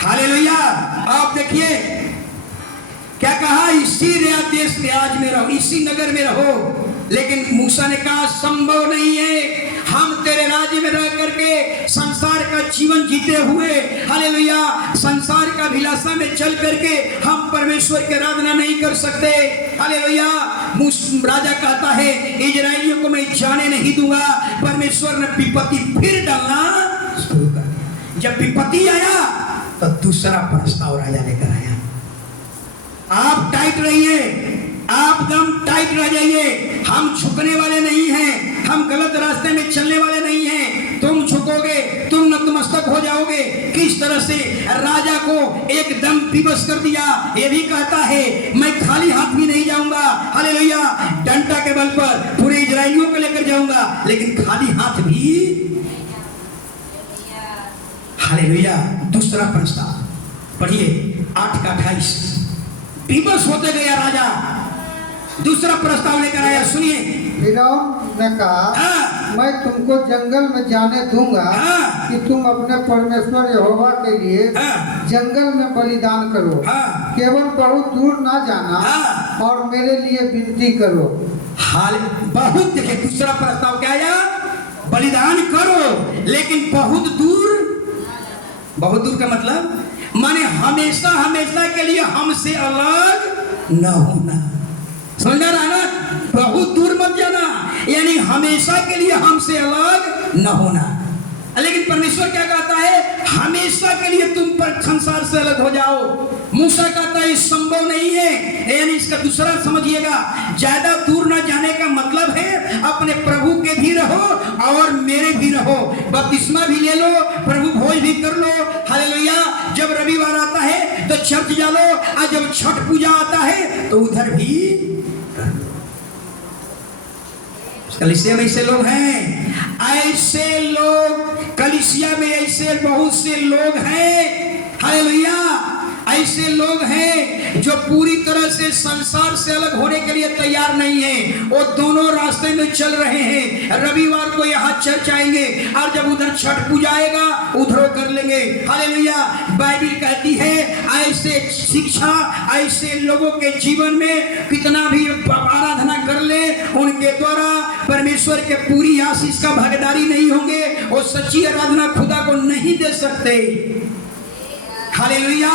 hallelujah. आप देखिए क्या कहा, इसी देश रियाज में रहो, इसी नगर में रहो। लेकिन मूसा ने कहा संभव नहीं है, हम तेरे राज्य में रह करके संसार का जीवन जीते हुए हालेलुया संसार का अभिलाषा में चल करके हम परमेश्वर की आराधना नहीं कर सकते। हालेलुया। राजा कहता है इजराइलियों को मैं जाने नहीं दूंगा। परमेश्वर ने विपत्ति फिर डालना शुरू कर दिया। जब विपत्ति आया तो दूसरा प्रस्ताव राजा लेकर आया, आप टाइट रहिए, आप दम टाइट रह जाइए, हम झुकने वाले नहीं हैं, हम गलत रास्ते में चलने वाले नहीं हैं। तुम झुकोगे, तुम नतमस्तक हो जाओगे। किस तरह से राजा को एकदम विवश कर दिया। ये भी कहता है मैं खाली हाथ भी नहीं जाऊंगा। हालेलुया। डंडा के बल पर पूरे इजराइलियों को लेकर जाऊंगा, लेकिन खाली हाथ भी। हालेलुया। दूसरा प्रस्ताव पढ़िए 8:28। विवश होते गया राजा, दूसरा प्रस्ताव लेकर आया, सुनिए। फिरौन ने कहा मैं तुमको जंगल में जाने दूंगा कि तुम अपने परमेश्वर यहोवा के लिए जंगल में बलिदान करो, केवल बहुत दूर ना जाना और मेरे लिए विनती करो। हाल बहुत देखे। दूसरा प्रस्ताव क्या आया? बलिदान करो, लेकिन बहुत दूर का मतलब माने हमेशा हमेशा के लिए हमसे अलग न होना। समझ में आ रहा है ना? बहुत दूर मत जाना, यानी हमेशा के लिए हमसे अलग न होना। लेकिन परमेश्वर क्या कहता है? हमेशा के लिए तुम पर संसार से अलग हो जाओ। मूसा कहता है संभव नहीं है, यानी इसका दूसरा समझिएगा, ज्यादा दूर न जाने का मतलब है अपने प्रभु के भी रहो और मेरे भी रहो। बपतिस्मा भी ले लो, प्रभु भोज भी कर लो, हालेलुया। जब रविवार आता है तो चर्च जा लो, और जब छठ पूजा आता है तो उधर भी कर लो। कलीसिया में ऐसे लोग हैं, ऐसे लोग कलीसिया में ऐसे बहुत से लोग हैं, हालेलुया। ऐसे लोग हैं जो पूरी तरह से संसार से अलग होने के लिए तैयार नहीं है, वो दोनों रास्ते में चल रहे हैं। रविवार को यहाँ चर्च आएंगे और जब उधर छठ पूजा आएगा उधरों कर लेंगे, हालेलुया। बाइबिल कहती है ऐसे शिक्षा, ऐसे लोगों के जीवन में कितना भी आराधना कर ले, उनके द्वारा परमेश्वर के पूरी आशीष का भागीदारी नहीं होंगे, वो सच्ची आराधना खुदा को नहीं दे सकते, हालेलुया।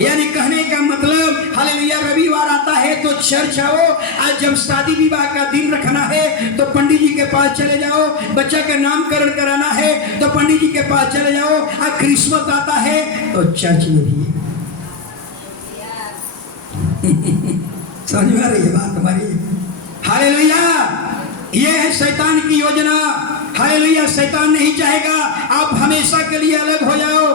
यानी कहने का मतलब, हालेलुया, रविवार आता है तो चर्च आओ, आज जब शादी विवाह का दिन रखना है तो पंडित जी के पास चले जाओ, बच्चा का नामकरण कराना है तो पंडित जी के पास चले जाओ, आज क्रिसमस आता है तो चर्च में भी। समझ में आ रही है बात हमारी? हालेलुया। ये है शैतान की योजना, हालेलुया। शैतान नहीं चाहेगा आप हमेशा के लिए अलग हो जाओ,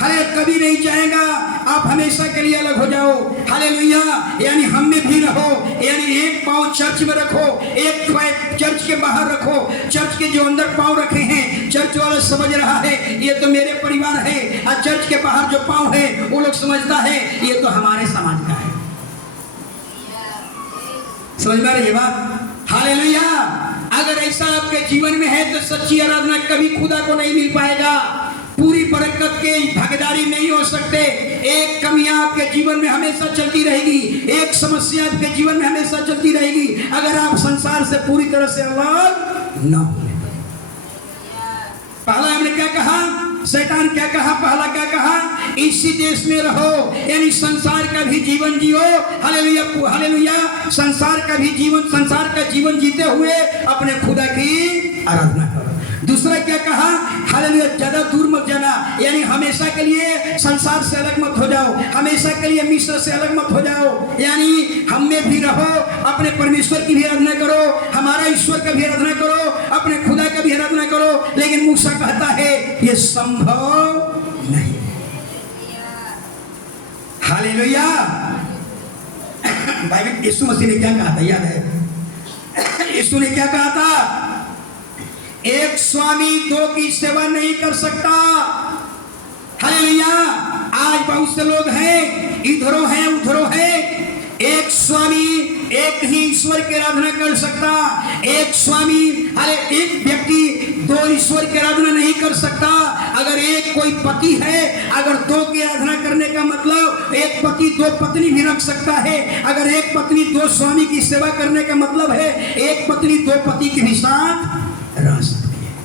हाले कभी नहीं चाहेगा आप हमेशा के लिए अलग हो जाओ, हालेलुया। यानी हम में भी रहो, यानी एक पाँव चर्च में रखो, एक पाँव चर्च के बाहर रखो। चर्च के जो अंदर पाँव रखे हैं, चर्च वाला समझ रहा है ये तो मेरे परिवार है, और चर्च के बाहर जो पाँव है वो लोग समझता है ये तो हमारे समाज का है। समझ में आ रही है बात? हालेलुया। अगर ऐसा आपके जीवन में है तो सच्ची आराधना कभी खुदा को नहीं मिल पाएगा, पूरी बरकत के भागीदारी नहीं हो सकते। एक कमियां आपके जीवन में हमेशा चलती रहेगी, एक समस्या आपके जीवन में हमेशा चलती रहेगी, अगर आप संसार से पूरी तरह से अलग न हो। पहला हमने क्या कहा? शैतान क्या कहा? पहला क्या कहा? इसी देश में रहो, यानी संसार का भी जीवन जियो, हालेलुया, हालेलुया। संसार का भी जीवन, संसार का जीवन जीते हुए अपने खुदा की आराधना करो। दूसरा क्या कहा? हालेलुया, ज्यादा दूर मत जाना, यानी हमेशा के लिए संसार से अलग मत हो जाओ, हमेशा के लिए मिस्र से अलग मत हो जाओ, यानी हम में भी रहो, अपने परमेश्वर की भी आराधना करो, हमारा ईश्वर का भी आराधना करो, अपने खुदा का भी आराधना करो। लेकिन मूसा कहता है ये संभव नहीं। हालेलुया। बाइबल यीशु मसीह ने क्या कहा था याद है? यीशु ने क्या कहा था? एक स्वामी दो की सेवा नहीं कर सकता। हालेलुया। आज बहुत से लोग हैं, इधरों हैं उधरों हैं। एक स्वामी एक ही ईश्वर की आराधना कर सकता, एक स्वामी, अरे एक व्यक्ति दो ईश्वर की आराधना नहीं कर सकता। अगर एक कोई पति है, अगर दो की आराधना करने का मतलब एक पति दो पत्नी भी रख सकता है। अगर एक पत्नी दो स्वामी की सेवा करने का मतलब है एक पत्नी दो पति के भी साथ रह सकती है।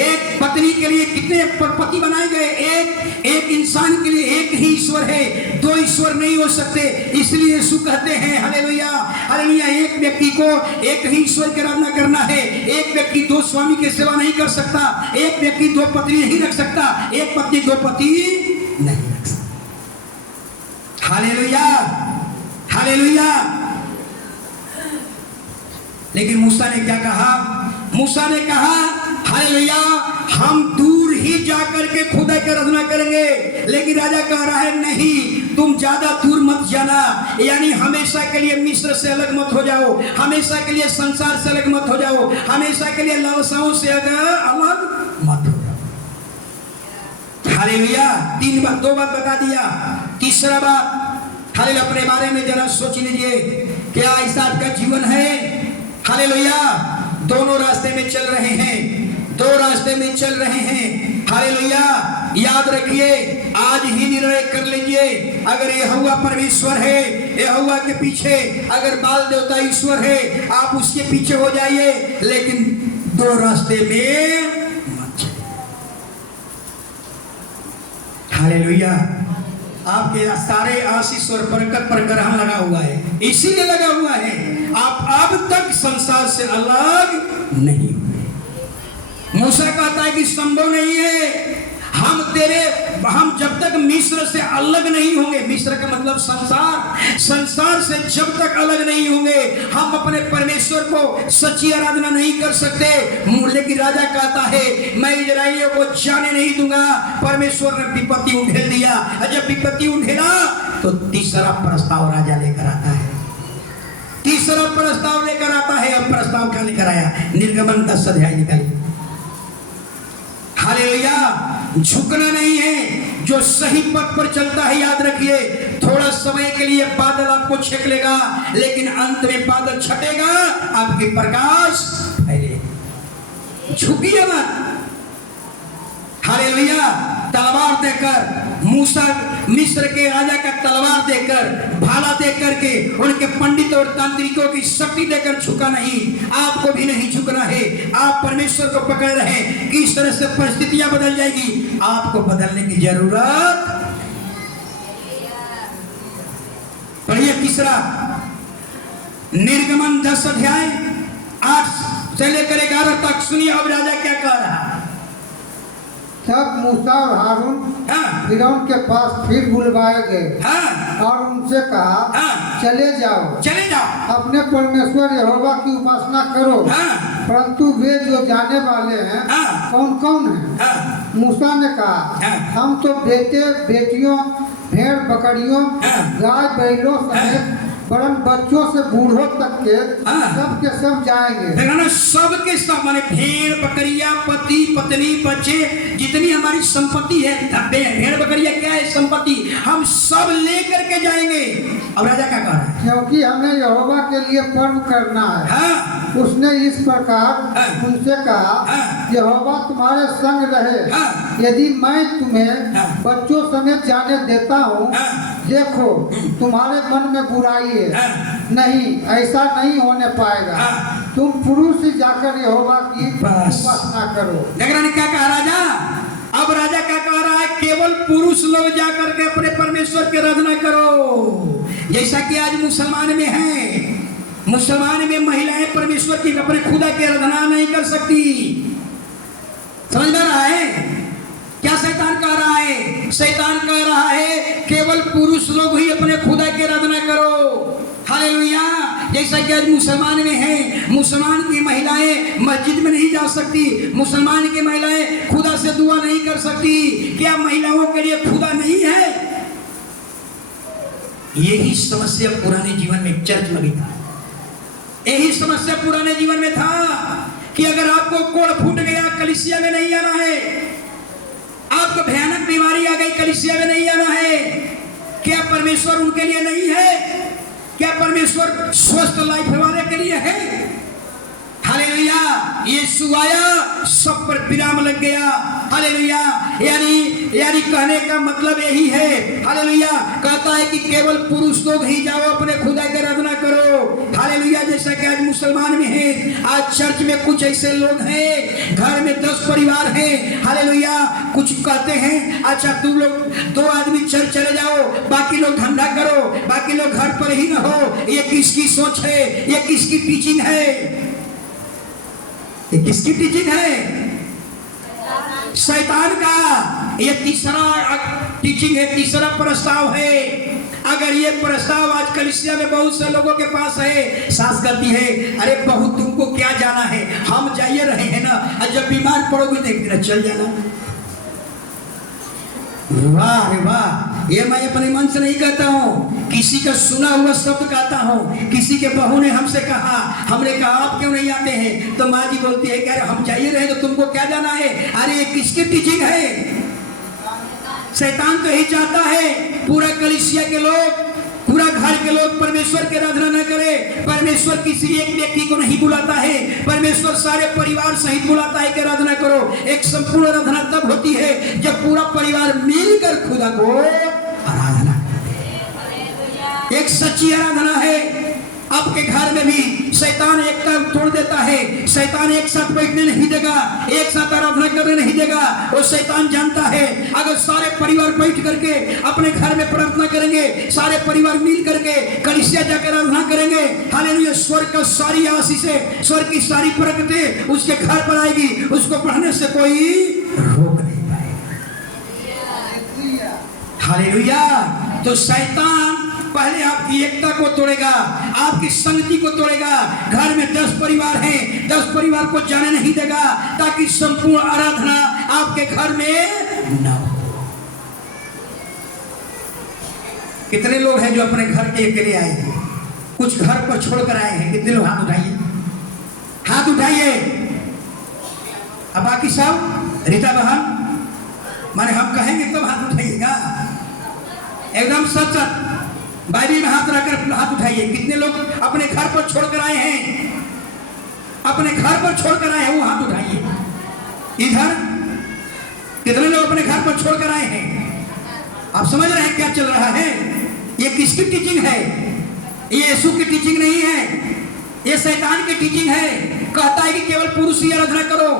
एक पत्नी के लिए कितने पति बनाए गए? एक इंसान के लिए एक ही ईश्वर है, दो ईश्वर नहीं हो सकते। इसलिए यीशु कहते हैं हालेलुया, हालेलुया, एक व्यक्ति को एक ही ईश्वर की आराधना करना है। एक व्यक्ति दो स्वामी की सेवा नहीं कर सकता, एक व्यक्ति दो पत्नी नहीं रख सकता, एक पत्नी दो पति नहीं रख सकता। Hallelujah, hallelujah. लेकिन मूसा ने क्या कहा? मूसा ने कहा हालेलुया, हम दूर ही जाकर के खुदा की आराधना करेंगे। लेकिन राजा कह रहा है नहीं, तुम ज्यादा दूर मत जाना, यानी हमेशा के लिए मिस्र से अलग मत हो जाओ, हमेशा के लिए संसार से अलग मत हो जाओ, हमेशा के लिए लालसाओं से अलग मत हो जाओ। हालेलुया। तीन बात, दो बात बता दिया। तीसरा बात, हालेलुया, अपने बारे में जरा सोच लीजिए, क्या ऐसा आपका जीवन है? हालेलुया। दोनों रास्ते में चल रहे हैं, दो रास्ते में चल रहे हैं। हालेलुया। याद रखिए, आज ही निर्णय कर लीजिए, अगर यहोवा परमेश्वर है, यहोवा के पीछे अगर बाल देवता ईश्वर है, आप उसके पीछे हो जाइए। लेकिन दो रास्ते में मत चले। हालेलुया। आपके सारे आशीष और बरकत पर ग्रहण लगा हुआ है, इसीलिए लगा हुआ है आप अब तक संसार से अलग नहीं हुए। मूसा कहता है कि संभव नहीं है, हम जब तक मिस्र से अलग नहीं होंगे, मिस्र का मतलब संसार से जब तक अलग नहीं होंगे हम अपने परमेश्वर को सच्ची आराधना नहीं कर सकते। लेकिन राजा कहता है मैं इजराइलियों को जाने नहीं दूंगा। परमेश्वर ने विपत्ति उंडेल दिया, जब विपत्ति उंडेला तो तीसरा प्रस्ताव राजा लेकर आता है, तीसरा प्रस्ताव लेकर आता है। अब प्रस्ताव क्या लेकर आया? निर्गमन 10 अध्याय निकालिए। हालेलुया। झुकना नहीं है, जो सही पथ पर चलता है याद रखिए थोड़ा समय के लिए बादल आपको छेक लेगा, लेकिन अंत में बादल छटेगा, आपके प्रकाश फैलेगा। झुकिए मत। हालेलुया। तलवार देकर मूसा मिस्र के राजा का तलवार देकर, भाला देकर के, उनके पंडित और तांत्रिकों की शक्ति देकर झुका नहीं। आपको भी नहीं झुकना है। आप परमेश्वर को पकड़ रहे हैं, किस तरह से परिस्थितियां बदल जाएगी, आपको बदलने की जरूरत। पढ़िए तीसरा, निर्गमन 10 अध्याय 8 से लेकर 11 तक सुनिए। अब राजा क्या कह रहा है? तब मूसा और हारून फिरौन के पास फिर बुलवाए गए और उनसे कहा चले जाओ अपने परमेश्वर यहोवा की उपासना करो। परंतु वे जो जाने वाले हैं कौन कौन हैं? मूसा ने कहा हम तो बेटे बेटियों, भेड़ बकरियों, गाय बैलों समेत वरन बच्चों से बूढ़ों तक के सब के सब जाएंगे। सबके सब माने भेड़ बकरियां, पति पत्नी, बच्चे, जितनी हमारी संपत्ति है, भेड़ बकरियां क्या है? संपत्ति। हम सब लेकर के जाएंगे। अब राजा क्या कह रहा है? क्योंकि हमें यहोवा के लिए पर्व करना है। उसने इस प्रकार उनसे कहा यहोवा तुम्हारे संग रहे। यदि मैं तुम्हें बच्चों समेत जाने देता हूँ, देखो तुम्हारे मन में बुराई है, नहीं ऐसा नहीं होने पाएगा। तुम पुरुष ही जाकर यहोवा की उपासना करो। लेकिन क्या कहा राजा? अब राजा क्या कह रहा है? केवल पुरुष लोग जाकर के अपने परमेश्वर की आराधना करो। जैसा कि आज मुसलमान में है, मुसलमान में महिलाएं परमेश्वर की अपने खुदा की आराधना नहीं कर सकती। समझ में रहा है क्या शैतान कह रहा है? शैतान कह रहा है केवल पुरुष लोग ही अपने खुदा की आराधना करो। हालेलुया। जैसा कि आज मुसलमान में है, मुसलमान की महिलाएं मस्जिद में नहीं जा सकती, मुसलमान की महिलाएं खुदा से दुआ नहीं कर सकती। क्या महिलाओं के लिए खुदा नहीं है? यही समस्या पुराने जीवन में चर्च में भी था। यही समस्या पुराने जीवन में था कि अगर आपको कोड़ फूट गया, कलीसिया में नहीं आना है। आपको भयानक बीमारी आ गई, कलीसिया में नहीं आना है। क्या परमेश्वर उनके लिए नहीं है? क्या परमेश्वर स्वस्थ लाइफ वाले के लिए है? हालेलुया। यीशु आया, सब पर विराम लग गया। हालेलुया। यानी कहने का मतलब यही है, हालेलुया, कहता है कि केवल पुरुष लोग ही जाओ अपने खुदा की आराधना करो। हालेलुया। जैसा कि आज मुसलमान में है, आज चर्च में कुछ ऐसे लोग हैं, घर में 10 परिवार हैं। हालेलुया। कुछ कहते हैं अच्छा तुम लोग 2 आदमी चर्च चले जाओ, बाकी लोग धंधा करो, बाकी लोग घर पर ही न हो। ये किसकी सोच है? ये किसकी टीचिंग है? ये किसकी टीचिंग है? शैतान का। ये तीसरा टीचिंग है, तीसरा प्रस्ताव है। अगर ये प्रस्ताव आज कलीसिया में बहुत से लोगों के पास है, सास कहती है अरे बहू तुमको क्या जाना है, हम जाइए रहे हैं ना, और जब बीमार पड़ोगे तो एक दिन चल जाना। वाह वाह। ये मैं अपने मन से नहीं कहता हूँ, किसी का सुना हुआ शब्द कहता हूँ। किसी के बहू ने हमसे कहा, हमने कहा आप क्यों नहीं आते हैं? तो माँ जी बोलती है कि अरे हम जाइए रहे तो तुमको क्या जाना है? अरे ये किसकी टीचिंग है? शैतान तो यही चाहता है पूरा कलीसिया के लोग, पूरा घर के लोग परमेश्वर की आराधना न करे। परमेश्वर किसी एक व्यक्ति को नहीं बुलाता है, परमेश्वर सारे परिवार सहित बुलाता है कि आराधना करो। एक संपूर्ण आराधना तब होती है जब पूरा परिवार मिलकर खुदा को आराधना करते हैं। एक सच्ची आराधना है। आपके घर में भी शैतान एकता तोड़ देता है। शैतान एक साथ बैठने नहीं देगा, एक साथ आराधना करने नहीं देगा। वो शैतान जानता है अगर सारे परिवार बैठ करके अपने घर में प्रार्थना करेंगे, सारे परिवार मिल करके कलीसिया जाकर आराधना करेंगे, हालेलुया, स्वर्ग का सारी आशीषें, स्वर्ग की सारी बरकतें उसके घर पर आएगी। उसको पढ़ने से कोई रोक नहीं पाएगा। हालेलुया। तो शैतान पहले आपकी एकता को तोड़ेगा, आपकी संगति को तोड़ेगा। घर में 10 परिवार हैं, 10 परिवार को जाने नहीं देगा, ताकि संपूर्ण आराधना आपके घर में न हो। कितने लोग हैं जो अपने घर के अकेले आए हैं, कुछ घर पर छोड़कर आए हैं? कितने लोग? हाथ उठाइए, हाथ उठाइए। अब बाकी सब रीता बहन, माने हम कहेंगे तब हाथ उठाइएगा, एकदम सच सच बाइबल में हाथ रखकर हाथ उठाइए। कितने लोग अपने घर पर छोड़कर आए हैं? अपने घर पर छोड़कर आए हैं, वो हाथ उठाइए। इधर कितने लोग अपने घर पर छोड़कर आए हैं? आप समझ रहे हैं क्या चल रहा है? ये किसकी टीचिंग है? ये यीशु की टीचिंग नहीं है, ये शैतान की टीचिंग है। कहता है कि केवल पुरुष ही आराधना करो,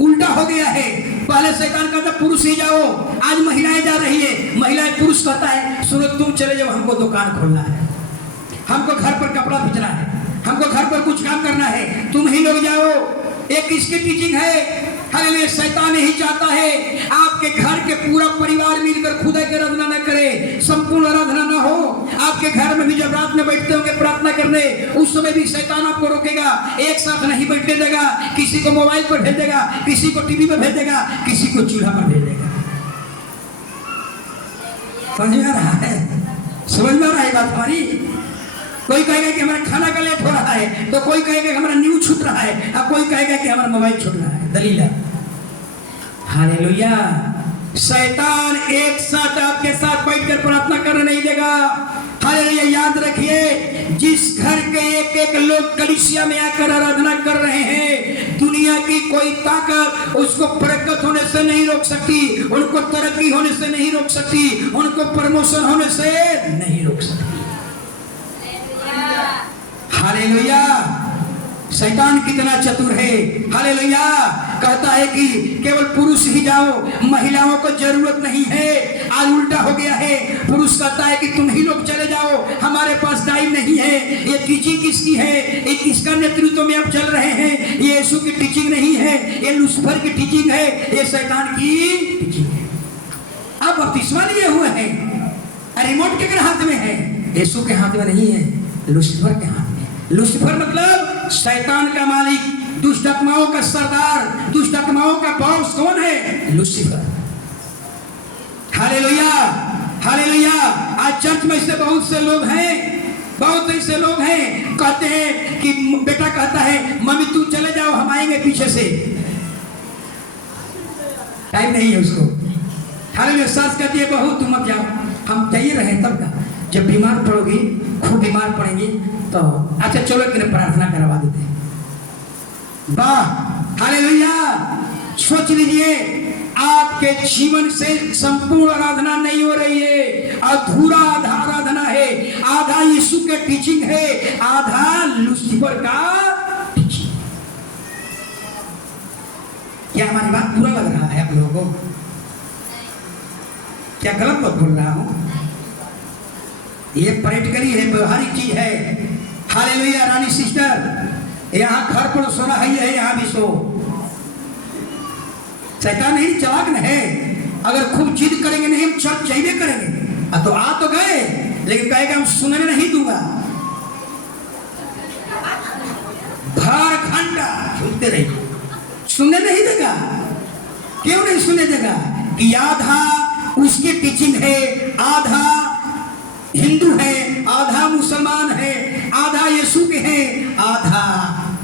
उल्टा हो गया है। पहले शैतान कहता पुरुष ही जाओ, आज महिलाएं जा रही है। महिलाएं, पुरुष कहता है सुनो तुम चले जाओ, हमको दुकान खोलना है, हमको घर पर कपड़ा बेचना है, हमको घर पर कुछ काम करना है, तुम ही लोग जाओ। एक किसकी टीचिंग है? हालेलुया। शैतान ही चाहता है आपके घर के पूरा परिवार मिलकर खुदा की आराधना न करे, संपूर्ण आराधना न हो। आपके घर में भी जब रात में बैठते होंगे प्रार्थना करने, उस समय भी शैतान आपको रोकेगा, एक साथ नहीं बैठने देगा। किसी को मोबाइल पर भेज देगा, किसी को टीवी पर भेज देगा, किसी को चूल्हा पर भेज देगा। समझ में आ रहा है? समझ में आ रहा है बात हमारी? कोई कहेगा कि हमारा खाना का लेट हो रहा है, तो कोई कहेगा कि हमारा न्यूज छूट रहा है, अब कोई कहेगा कि हमारा मोबाइल छूट रहा है। दलील है। हालेलुया। शैतान एक साथ आपके साथ बैठकर प्रार्थना करने नहीं देगा। हालेलुया। याद रखिए, जिस घर के एक एक लोग कलीसिया में आकर आराधना कर रहे हैं, दुनिया की कोई ताकत उसको प्रकट होने से नहीं रोक सकती, उनको तरक्की होने से नहीं रोक सकती, उनको प्रमोशन होने से नहीं रोक सकती। हालेलुया। शैतान कितना चतुर है। हालेलुया। कहता है कि केवल पुरुष ही जाओ, महिलाओं को जरूरत नहीं है। आज उल्टा हो गया है, पुरुष कहता है कि तुम ही लोग चले जाओ, हमारे पास टाइम नहीं है। ये टीचिंग किसकी है? ये किसका नेतृत्व में आप चल रहे हैं? ये यीशु की टीचिंग नहीं है, ये लूसीफर की टीचिंग है, ये शैतान की टीचिंग है। आप बपतिस्मा लिए हुए हैं, रिमोट किसके हाथ में है? यीशु के हाथ में नहीं है, लूसीफर के हाथ में। लूसीफर मतलब शैतान का मालिक, दुष्ट आत्माओं का सरदार, दुष्ट आत्माओं का बॉस कौन है? लूसीफर। हालेलुया। हालेलुया। आज चर्च में ऐसे बहुत से लोग हैं, बहुत ऐसे लोग हैं, कहते हैं कि बेटा कहता है मम्मी तू चले जाओ, हम आएंगे पीछे से। टाइम नहीं है उसको। हालेलुया। सास कहती है बहू तुम मत जाओ, हम चाहिए रहे तब का, जब बीमार पड़ोगी, खूब बीमार पड़ेंगे तो अच्छा चलो कि प्रार्थना करवा देते हैं। वाह। हालेलुया। सोच लीजिए, आपके जीवन से संपूर्ण आराधना नहीं हो रही है, अधूरा आधा आराधना है। आधा यीशु के टीचिंग है, आधा लूसीफर का टीचिंग। क्या हमारी बात बुरा लग रहा है आप लोगों को? क्या गलत बात बोल रहा हूं? ये प्रैक्टिकली है, व्यवहारिक चीज है। हालेलुया। रानी सिस्टर, यहाँ घर पर सोना है, यहाँ भी सो। शैतान नहीं, चालाक है। अगर खूब जिद करेंगे नहीं हम चर्च चाहिए करेंगे, तो आ तो गए, लेकिन कहेगा हम सुनने नहीं दूंगा। भर घंटा सुनते रहिए, सुनने नहीं देगा। क्यों नहीं सुनने देगा? कि आधा उसकी टीचिंग है, आधा हिंदू है, आधा मुसलमान है, आधा यीशु के हैं, आधा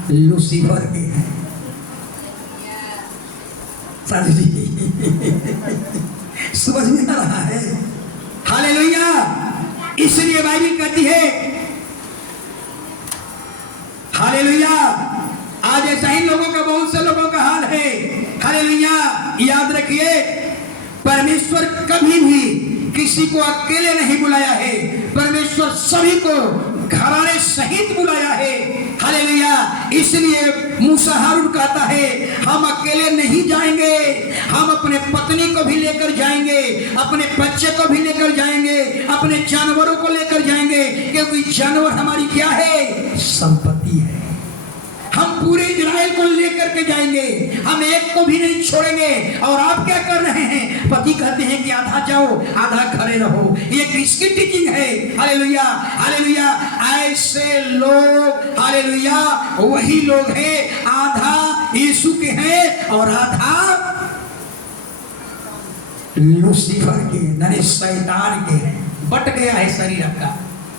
लूसीफर के हैं। साधु जी समझ में आ रहा है? हालेलुया। इसलिए बाइबल कहती है, हालेलुया, आज ऐसा ही लोगों का, बहुत से लोगों का हाल है। हालेलुया। याद रखिए, परमेश्वर कभी भी किसी को अकेले नहीं बुलाया है, परमेश्वर सभी को घराने सहित बुलाया है। हालेलुया। इसलिए मूसा हारून कहता है हम अकेले नहीं जाएंगे, हम अपने पत्नी को भी लेकर जाएंगे, अपने बच्चे को भी लेकर जाएंगे, अपने जानवरों को लेकर जाएंगे, क्योंकि जानवर हमारी क्या है? संपत्ति है। हम पूरे इजराइल को लेकर के जाएंगे, हम एक को भी नहीं छोड़ेंगे। और आप क्या कर रहे हैं? पति कहते हैं कि आधा जाओ आधा घरे रहो। ये किसकी टीचिंग है? Hallelujah hallelujah. ऐसे लोग हालेलुया वही लोग हैं, आधा यीशु के हैं और आधा लूसीफर के, यानी शैतान के हैं। बट गया है शरीर का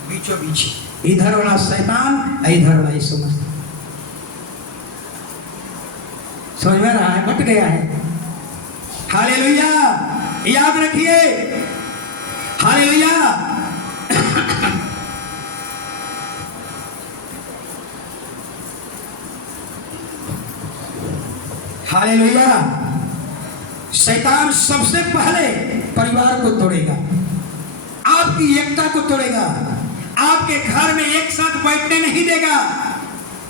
बीचों बीच, इधर वाला शैतान इधर वाला यीशु मसीह। समझ में रहा है? बट गया है। हालेलुया। याद रखिए हालेलुया। हालेलुया। शैतान सबसे पहले परिवार को तोड़ेगा, आपकी एकता को तोड़ेगा, आपके घर में एक साथ बैठने नहीं देगा,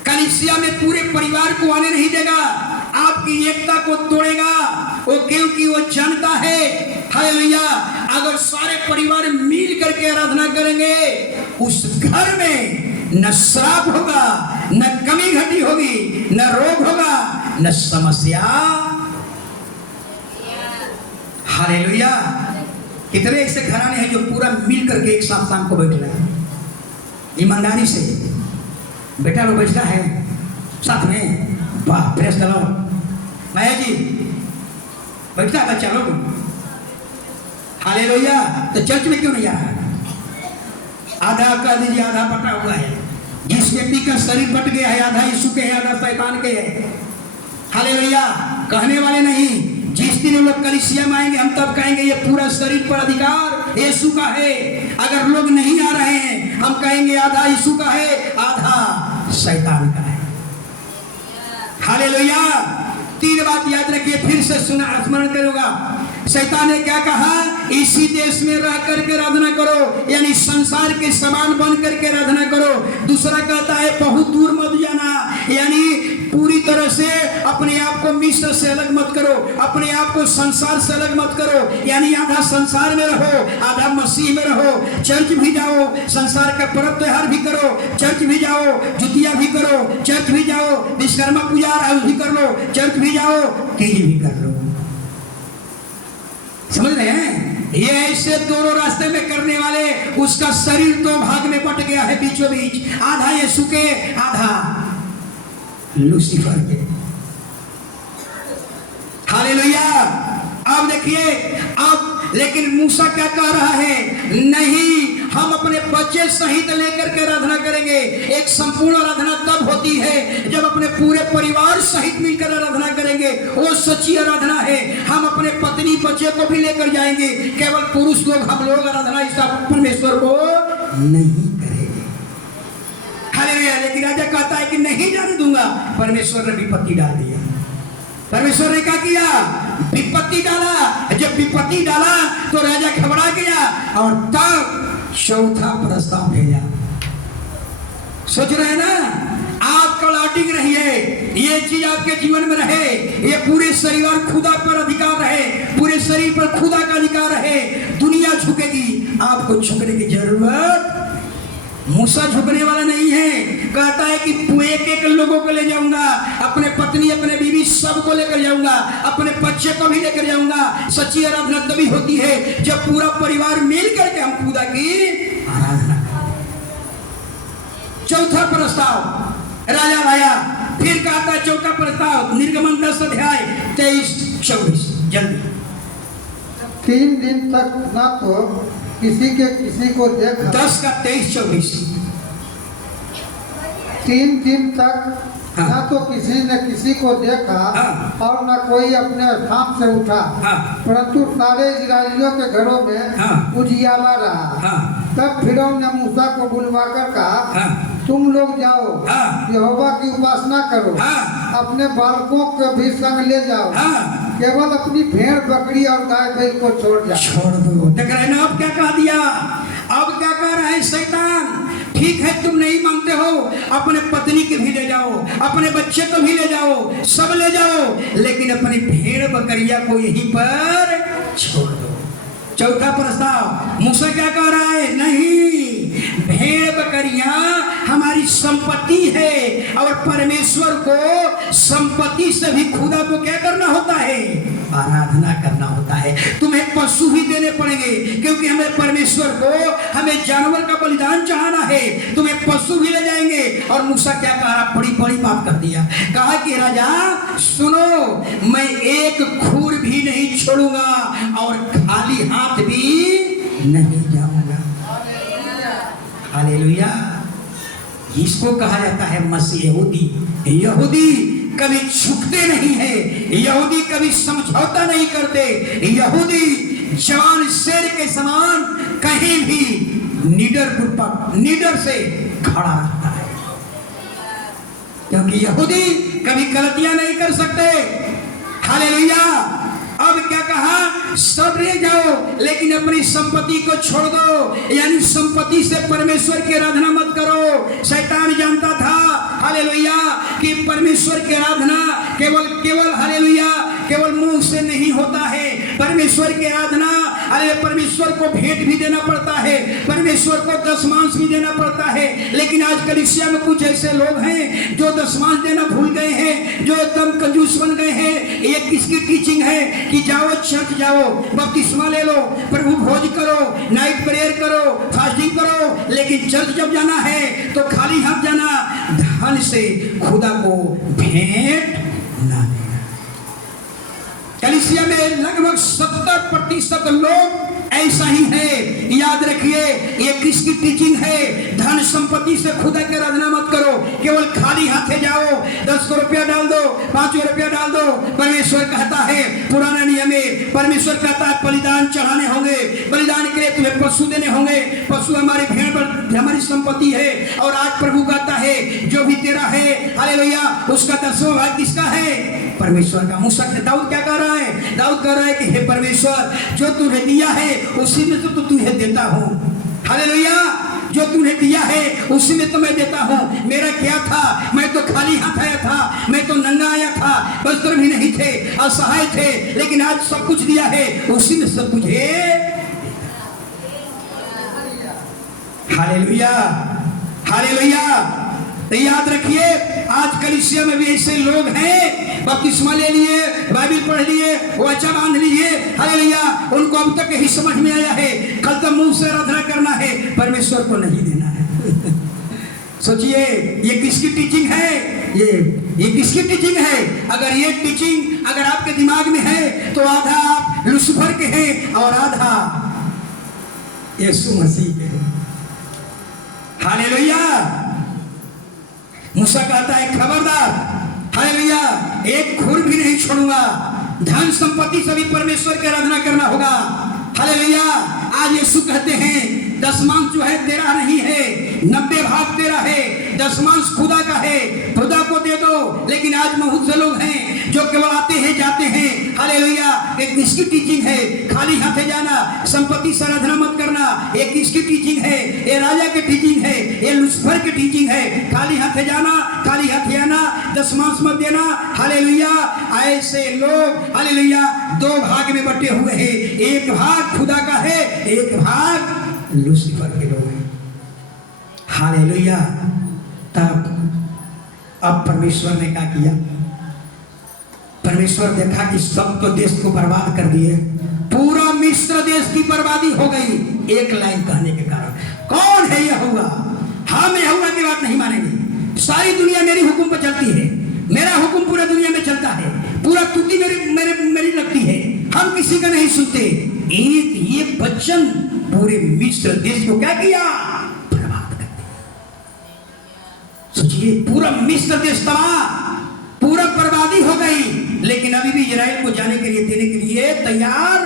कलीसिया में पूरे परिवार को आने नहीं देगा, आपकी एकता को तोड़ेगा। वो क्योंकि वो जानता है हालेलुया अगर सारे परिवार मिल करके आराधना करेंगे उस घर में न श्राप होगा, न कमी घटी होगी, न रोग होगा, न समस्या। हालेलुया। कितने ऐसे घराने हैं जो पूरा मिल करके एक साथ शाम को बैठ रहे हैं, ईमानदारी से बेटा लोग बैठता है साथ में, वाह प्रेस दलो माया जी बैठता है बच्चा लोग। हालेलुया। तो चर्च में क्यों नहीं आ रहा? आधा कह दीजिए आधा बटा हुआ है। जिस व्यक्ति का शरीर बट गया है आधा यीशु के है आधा शैतान के है। हालेलुया। कहने वाले नहीं, जिस दिन लोग कलीसिया में आएंगे हम तब कहेंगे ये पूरा शरीर पर अधिकार यीशु का है। अगर लोग नहीं आ रहे हैं हम कहेंगे आधा यीशु का है आधा शैतान का है। हालेलुया। तीन बात याद रखिए, फिर से सुना स्मरण करूंगा। शैतान ने क्या कहा? इसी देश में रह करके आराधना करो, यानी संसार के समान बन करके आराधना करो। दूसरा कहता है बहुत दूर मत जाना, यानी पूरी तरह से अपने आप को मिस्र से अलग मत करो, अपने आप को संसार से अलग मत करो, यानी आधा संसार में रहो आधा मसीह में रहो। चर्च भी जाओ, संसार का पर्व त्योहार भी करो, चर्च भी जाओ, जुतिया भी करो, चर्च भी जाओ, विश्वकर्मा पूजा भी कर लो, चर्च भी जाओ, तीज भी कर लो। समझ रहे हैं? ये ऐसे दोनों रास्ते में करने वाले उसका शरीर दो भाग में बट गया है बीचों बीच, आधा यीशु के आधा लूसीफर के। हालेलुया। अब देखिए, अब लेकिन मूसा क्या कह रहा है? नहीं, हम अपने बच्चे सहित लेकर के आराधना करेंगे। एक संपूर्ण आराधना तब होती है जब अपने पूरे परिवार सहित मिलकर आराधना करेंगे, वो सच्ची आराधना है। हम अपने पत्नी बच्चे को भी लेकर जाएंगे, केवल पुरुष लोग हम लोग आराधना इस परमेश्वर को नहीं करेंगे। हालेलुया। लेकिन राजा कहता है कि नहीं जाने दूंगा। परमेश्वर ने विपत्ति डाल दिया। परमेश्वर ने क्या किया? विपत्ति डाला। जब विपत्ति डाला तो राजा घबरा गया और तब चौथा प्रस्ताव भेजा। सोच रहे हैं ना, आप कलाटिंग रहिए, ये चीज आपके जीवन में रहे, ये पूरे शरीर और खुदा पर अधिकार रहे, पूरे शरीर पर खुदा का अधिकार रहे। दुनिया झुकेगी, आपको झुकने की जरूरत। मूसा झुकने वाला नहीं है, कहता है कि एक एक लोगों को ले जाऊंगा, अपने पत्नी अपने बीवी सबको लेकर जाऊंगा, अपने बच्चे को भी लेकर जाऊंगा। सच्ची आराधना तभी होती है जब पूरा परिवार मिल करके हम खुदा की आराधना। चौथा प्रस्ताव राजा लाया। फिर कहता है चौथा प्रस्ताव, निर्गमन 10 अध्याय 23-24 जल्दी। 3 दिन तक ना तो किसी को देखा। 10 का 23-24। 3 दिन तक ना तो किसी ने किसी को देखा और न कोई अपने स्थान से उठा, परंतु सारे इजरायलियों के घरों में उजियाला रहा। तब फिरौन ने मूसा को बुलवाकर कहा, तुम लोग जाओ, यहोवा की उपासना करो, अपने बालकों को भी संग ले जाओ, केवल अपनी भेड़ बकरी और गाय बैल को छोड़ दो। देख रहे ना अब क्या कह दिया? अब क्या कह रहा है शैतान? ठीक है तुम नहीं मानते हो, अपने पत्नी के भी ले जाओ, अपने बच्चे को भी ले जाओ, सब ले जाओ, लेकिन अपनी भेड़ बकरिया को यहीं पर छोड़ दो। चौथा प्रस्ताव, मूसा क्या कह रहा है? नहीं, भेड़ बकरियां हमारी संपत्ति है और परमेश्वर को संपत्ति से भी खुदा को क्या करना होता है? आराधना करना होता है। तुम्हें पशु भी देने पड़ेंगे, क्योंकि हमें परमेश्वर को हमें जानवर का बलिदान चढ़ाना है। तुम्हें पशु भी ले जाएंगे। और मूसा क्या कहा? बड़ी बड़ी बात कर दिया। कहा कि राजा सुनो, मैं एक खूर भी नहीं छोड़ूंगा और खाली हाथ भी नहीं जाऊंगा। हालेलुया। इसको कहा जाता है मसीह यहूदी। यहूदी कभी झुकते नहीं है, यहूदी कभी समझौता नहीं करते। यहूदी जवान शेर के समान कहीं भी निडर से खड़ा रहता है, क्योंकि यहूदी कभी गलतियां नहीं कर सकते। हालेलुया। अब क्या कहा? सब ले जाओ, लेकिन अपनी संपत्ति को छोड़ दो। यानी संपत्ति से परमेश्वर की आराधना मत करो। शैतान जानता था हालेलुया कि परमेश्वर की आराधना केवल हालेलुया केवल मुंह से नहीं होता है। परमेश्वर की आराधना, अरे परमेश्वर को भेंट भी देना पड़ता है, परमेश्वर को दशमांश भी देना पड़ता है। लेकिन आज कलीसिया में कुछ ऐसे लोग हैं जो दशमांश देना भूल गए हैं, जो एकदम कंजूस बन गए हैं। ये किसकी टीचिंग है कि जाओ चर्च जाओ, बपतिस्मा ले लो, प्रभु भोज करो, नाइट प्रेयर करो, फास्टिंग करो, लेकिन चर्च जब जाना है तो खाली हाथ जाना, धन से खुदा को भेंट ना देना। कलीसिया में लगभग 70% लोग ऐसा ही है। याद रखिए, ये किसकी टीचिंग है? धन संपत्ति से खुदा की आराधना मत करो, केवल खाली हाथे जाओ, 10 रुपया डाल दो, 5 रुपया डाल दो। परमेश्वर कहता है पुराने नियम में, परमेश्वर कहता है बलिदान चढ़ाने होंगे, बलिदान के लिए तुम्हें पशु देने होंगे। पशु हमारी भेड़ पर हमारी संपत्ति है। और आज प्रभु कहता है जो भी तेरा है हालेलुया, उसका 10वां भाग किसका है? परमेश्वर का। मूसा ने दाऊद क्या कह रहा है? दाऊद कह रहा है कि हे परमेश्वर, जो तूने दिया है उसी में तो तुझे देता हूं। हालेलुया। जो तूने दिया है उसी में तो मैं देता हूं। मेरा क्या था? मैं तो खाली हाथ आया था, मैं तो नंगा आया था, वस्त्र भी नहीं थे, असहाय थे, लेकिन आज सब कुछ दिया है, उसी में सब तुझे। Hallelujah, hallelujah. तो याद रखिए, आज कलीसिया में भी ऐसे लोग हैं, बपतिस्मा ले लिए, बाइबल पढ़ लिए, वाचा बांध लिए, हालेलुया, उनको अब तक यही समझ में आया है कल तो मुंह से आराधना करना है, परमेश्वर को नहीं देना है। सोचिए ये किसकी टीचिंग है? ये किसकी टीचिंग है? अगर ये टीचिंग अगर आपके दिमाग में है तो आधा आप लूसीफर के हैं और आधा यीशु मसीह के हैं। हालेलुया। मूसा कहता है खबरदार, हालेलुया, एक खूर भी नहीं छोड़ूंगा। धन संपत्ति से भी परमेश्वर की आराधना करना होगा। हालेलुया। आज यीशु कहते हैं दशमांश जो है तेरा नहीं है, 90 भाग तेरा है, दशमांश खुदा का है, खुदा को दे दो। लेकिन आज बहुत से लोग हैं जो केवल आते हैं जाते हैं। हालेलुया। एक किसकी टीचिंग है? खाली हाथे जाना, संपत्ति से आराधना मत करना। एक किसकी टीचिंग है? ये राजा की टीचिंग है, ये लूसीफर की टीचिंग है। खाली हाथे जाना, खाली हाथे आना, दशमांश मत देना। हालेलुया। ऐसे लोग हालेलुया 2 भाग में बटे हुए हैं, एक भाग खुदा का है, एक भाग लूसीफर के लोग हैं। हालेलुया। तब अब परमेश्वर ने क्या किया? परमेश्वर देखा कि सब तो देश को बर्बाद कर दिए, पूरा मिस्र देश की बर्बादी हो गई एक लाइन कहने के कारण। कौन है यहोवा? हम यहोवा की बात नहीं मानेंगे। सारी दुनिया मेरी हुक्म पर चलती है, मेरा हुक्म पूरा दुनिया में चलता है, पूरा तुति मेरी लगती है, हम किसी का नहीं सुनते। एक ये बच्चन पूरे मिस्र देश को क्या किया? बर्बाद कर दिया। सोचिए, पूरा मिस्र देश तबाह, पूरा बर्बादी हो गई, लेकिन अभी भी इजराइल को जाने के लिए देने के लिए तैयार।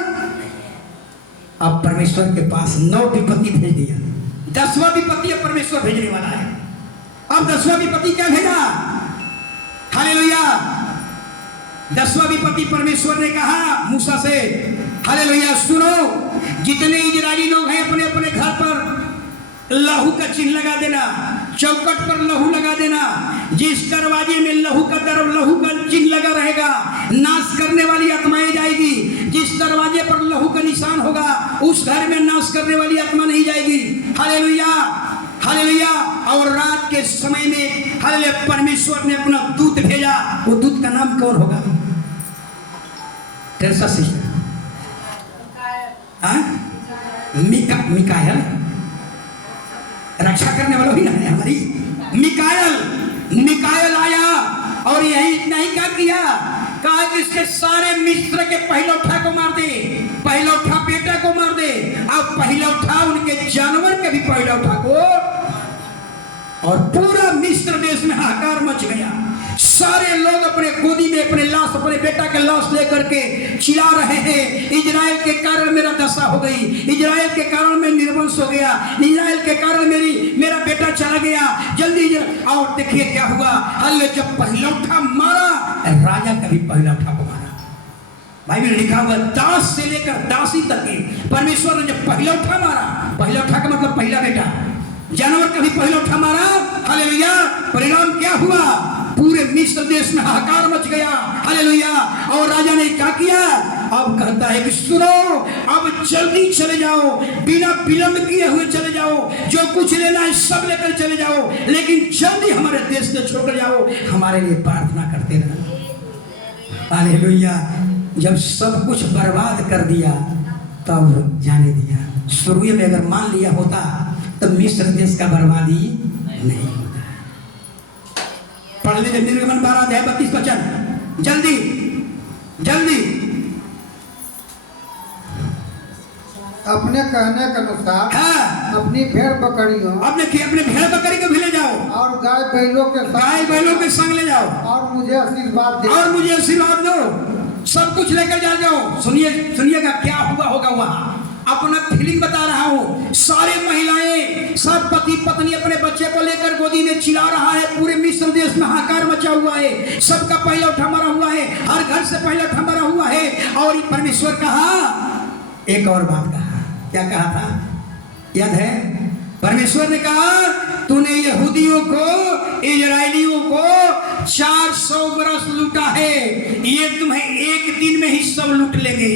अब परमेश्वर के पास 9 विपत्ति भेज दिया, 10वां विपत्ति अब परमेश्वर भेजने वाला है। अब 10वां विपत्ति क्या भेजा? हालेलुया। 10वां विपत्ति परमेश्वर ने कहा मूसा से, हालेलुया, सुनो, जितने इजरायली लोग हैं अपने अपने घर पर लहू का चिन्ह लगा देना, चौकट पर लहू लगा देना। जिस दरवाजे में लहू का चिन्ह लगा रहेगा, नाश करने वाली आत्माएं जाएगी। जिस दरवाजे पर लहू का निशान होगा, उस घर में नाश करने वाली आत्मा नहीं जाएगी। Hallelujah, hallelujah. और रात के समय में हालेलुया परमेश्वर ने अपना दूत भेजा। वो दूत का नाम कौन होगा? टेरेसा सिस्टर, मिकायल, रक्षा करने वाला ही ना है हमारी। मिकायल आया और यही इतना ही क्या किया, कहा कि इसके सारे मिस्र के पहिलौठा को मार दे, पहिलौठा बेटा को मार दे, अब पहिलौठा उनके जानवर के भी पहिलौठा को। और पूरा मिस्र देश में हाहाकार मच गया। सारे लोग अपने गोदी में अपने लाश, अपने बेटा के लाश लेकर के चिल्ला रहे हैं, इजराइल के कारण मेरा दशा हो गई, इजराइल के कारण मैं निर्वंश हो गया, इजराइल के कारण मेरा बेटा चला गया, जल्दी। और देखिए क्या हुआ, हल्ले जब पहिलौठा मारा, राजा का भी पहिलौठा को मारा। भाई में लिखा हुआ दास से लेकर दासी तक के परमेश्वर ने जब पहिलौठा मारा, पहिलौठा का मतलब पहला बेटा, जानवर का भी पहिलौठा मारा। हालेलुया। परिणाम क्या हुआ, पूरे मिस्र देश में हाहाकार मच गया। हालेलुया। और राजा ने क्या किया, अब कहता है कि सुनो, अब जल्दी चले जाओ, बिना विलंब किए हुए चले जाओ, जो कुछ लेना है सब लेकर चले जाओ, लेकिन जल्दी हमारे देश को छोड़ जाओ, हमारे लिए प्रार्थना करते रहो। हालेलुया। जब सब कुछ बर्बाद कर दिया तब जाने दिया। शुरू में अगर मान लिया होता तो मिस्र देश का बर्बादी नहीं होता। पढ़ लीजिए निर्गमन 12 अध्याय 32 वचन, जल्दी जल्दी। अपने कहने के अनुसार अपनी भेड़ बकरियों, अपने भेड़ बकरी को भी ले जाओ, और गाय बैलों के संग ले जाओ, और मुझे आशीर्वाद दो, सब कुछ लेकर जाओ। सुनिएगा क्या हुआ होगा वहां। अपना फीलिंग बता रहा हूँ। सारे महिलाएं, सब पति पत्नी अपने बच्चे को लेकर गोदी में चिल्ला रहा है। पूरे मिस्र देश में हाहाकार मचा हुआ है, सबका पहिलौठा मरा हुआ है, हर घर से पहिलौठा मरा हुआ है। और परमेश्वर कहा, एक और बात कहा। क्या कहा था, याद है? परमेश्वर ने कहा, तूने यहूदियों को, इजराइलियों को 400 बरस लूटा है, ये तुम्हें एक दिन में ही सब लूट लेंगे।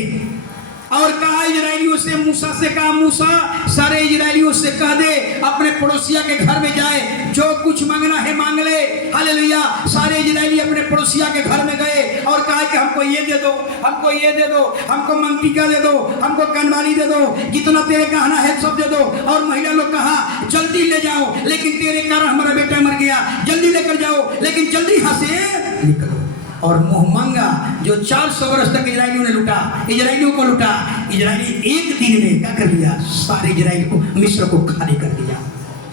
और कहा इजराइलियों से, मूसा से कहा, मूसा सारे इजराइलियों से कह दे अपने पड़ोसिया के घर में जाए, जो कुछ मांगना है मांग ले। हालेलुया। सारे इजराइली अपने पड़ोसिया के घर में गए और कहा कि हमको ये दे दो, हमको ये दे दो, हमको मंगटिका दे दो, हमको कनवाली दे दो, जितना तेरे गहना है सब दे दो। और महिला लोग कहा जल्दी ले जाओ, लेकिन तेरे कारण हमारा बेटा मर गया, जल्दी लेकर जाओ, लेकिन जल्दी यहाँ से निकलो। और मोहमंगा जो 400 वर्ष तक इजराइलियों ने लूटा, इजराइलियों को लूटा, इजराइली एक दिन में क्या कर लिया, सारे इजराइल को, मिस्र को खाली कर दिया,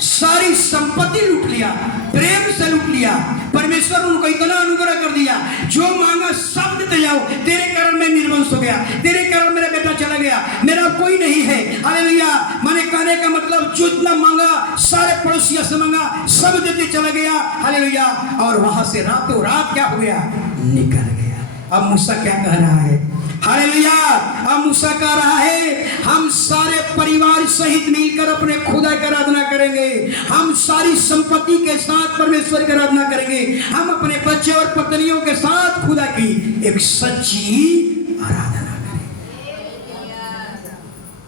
सारी संपत्ति लूट लिया, प्रेम से लूट लिया। परमेश्वर उनको इतना अनुग्रह कर दिया, जो मांगा सब देते जाओ, तेरे कारण मैं निर्वंश हो गया, तेरे कारण मेरा बेटा चला गया, मेरा कोई नहीं है। हालेलुया। मैंने कहने का मतलब, जो इतना मांगा सारे पड़ोसियों से मांगा, सब देते चला गया। हालेलुया। और वहां से रातों रात क्या हो गया, निकल गया। अब मूसा क्या कह रहा है, हालेलुया। अब मूसा कह रहा है, हम सारे परिवार सहित मिलकर अपने खुदा की आराधना करेंगे, हम सारी संपत्ति के साथ परमेश्वर की आराधना करेंगे, हम अपने बच्चे और पत्नियों के साथ खुदा की एक सच्ची आराधना करेंगे।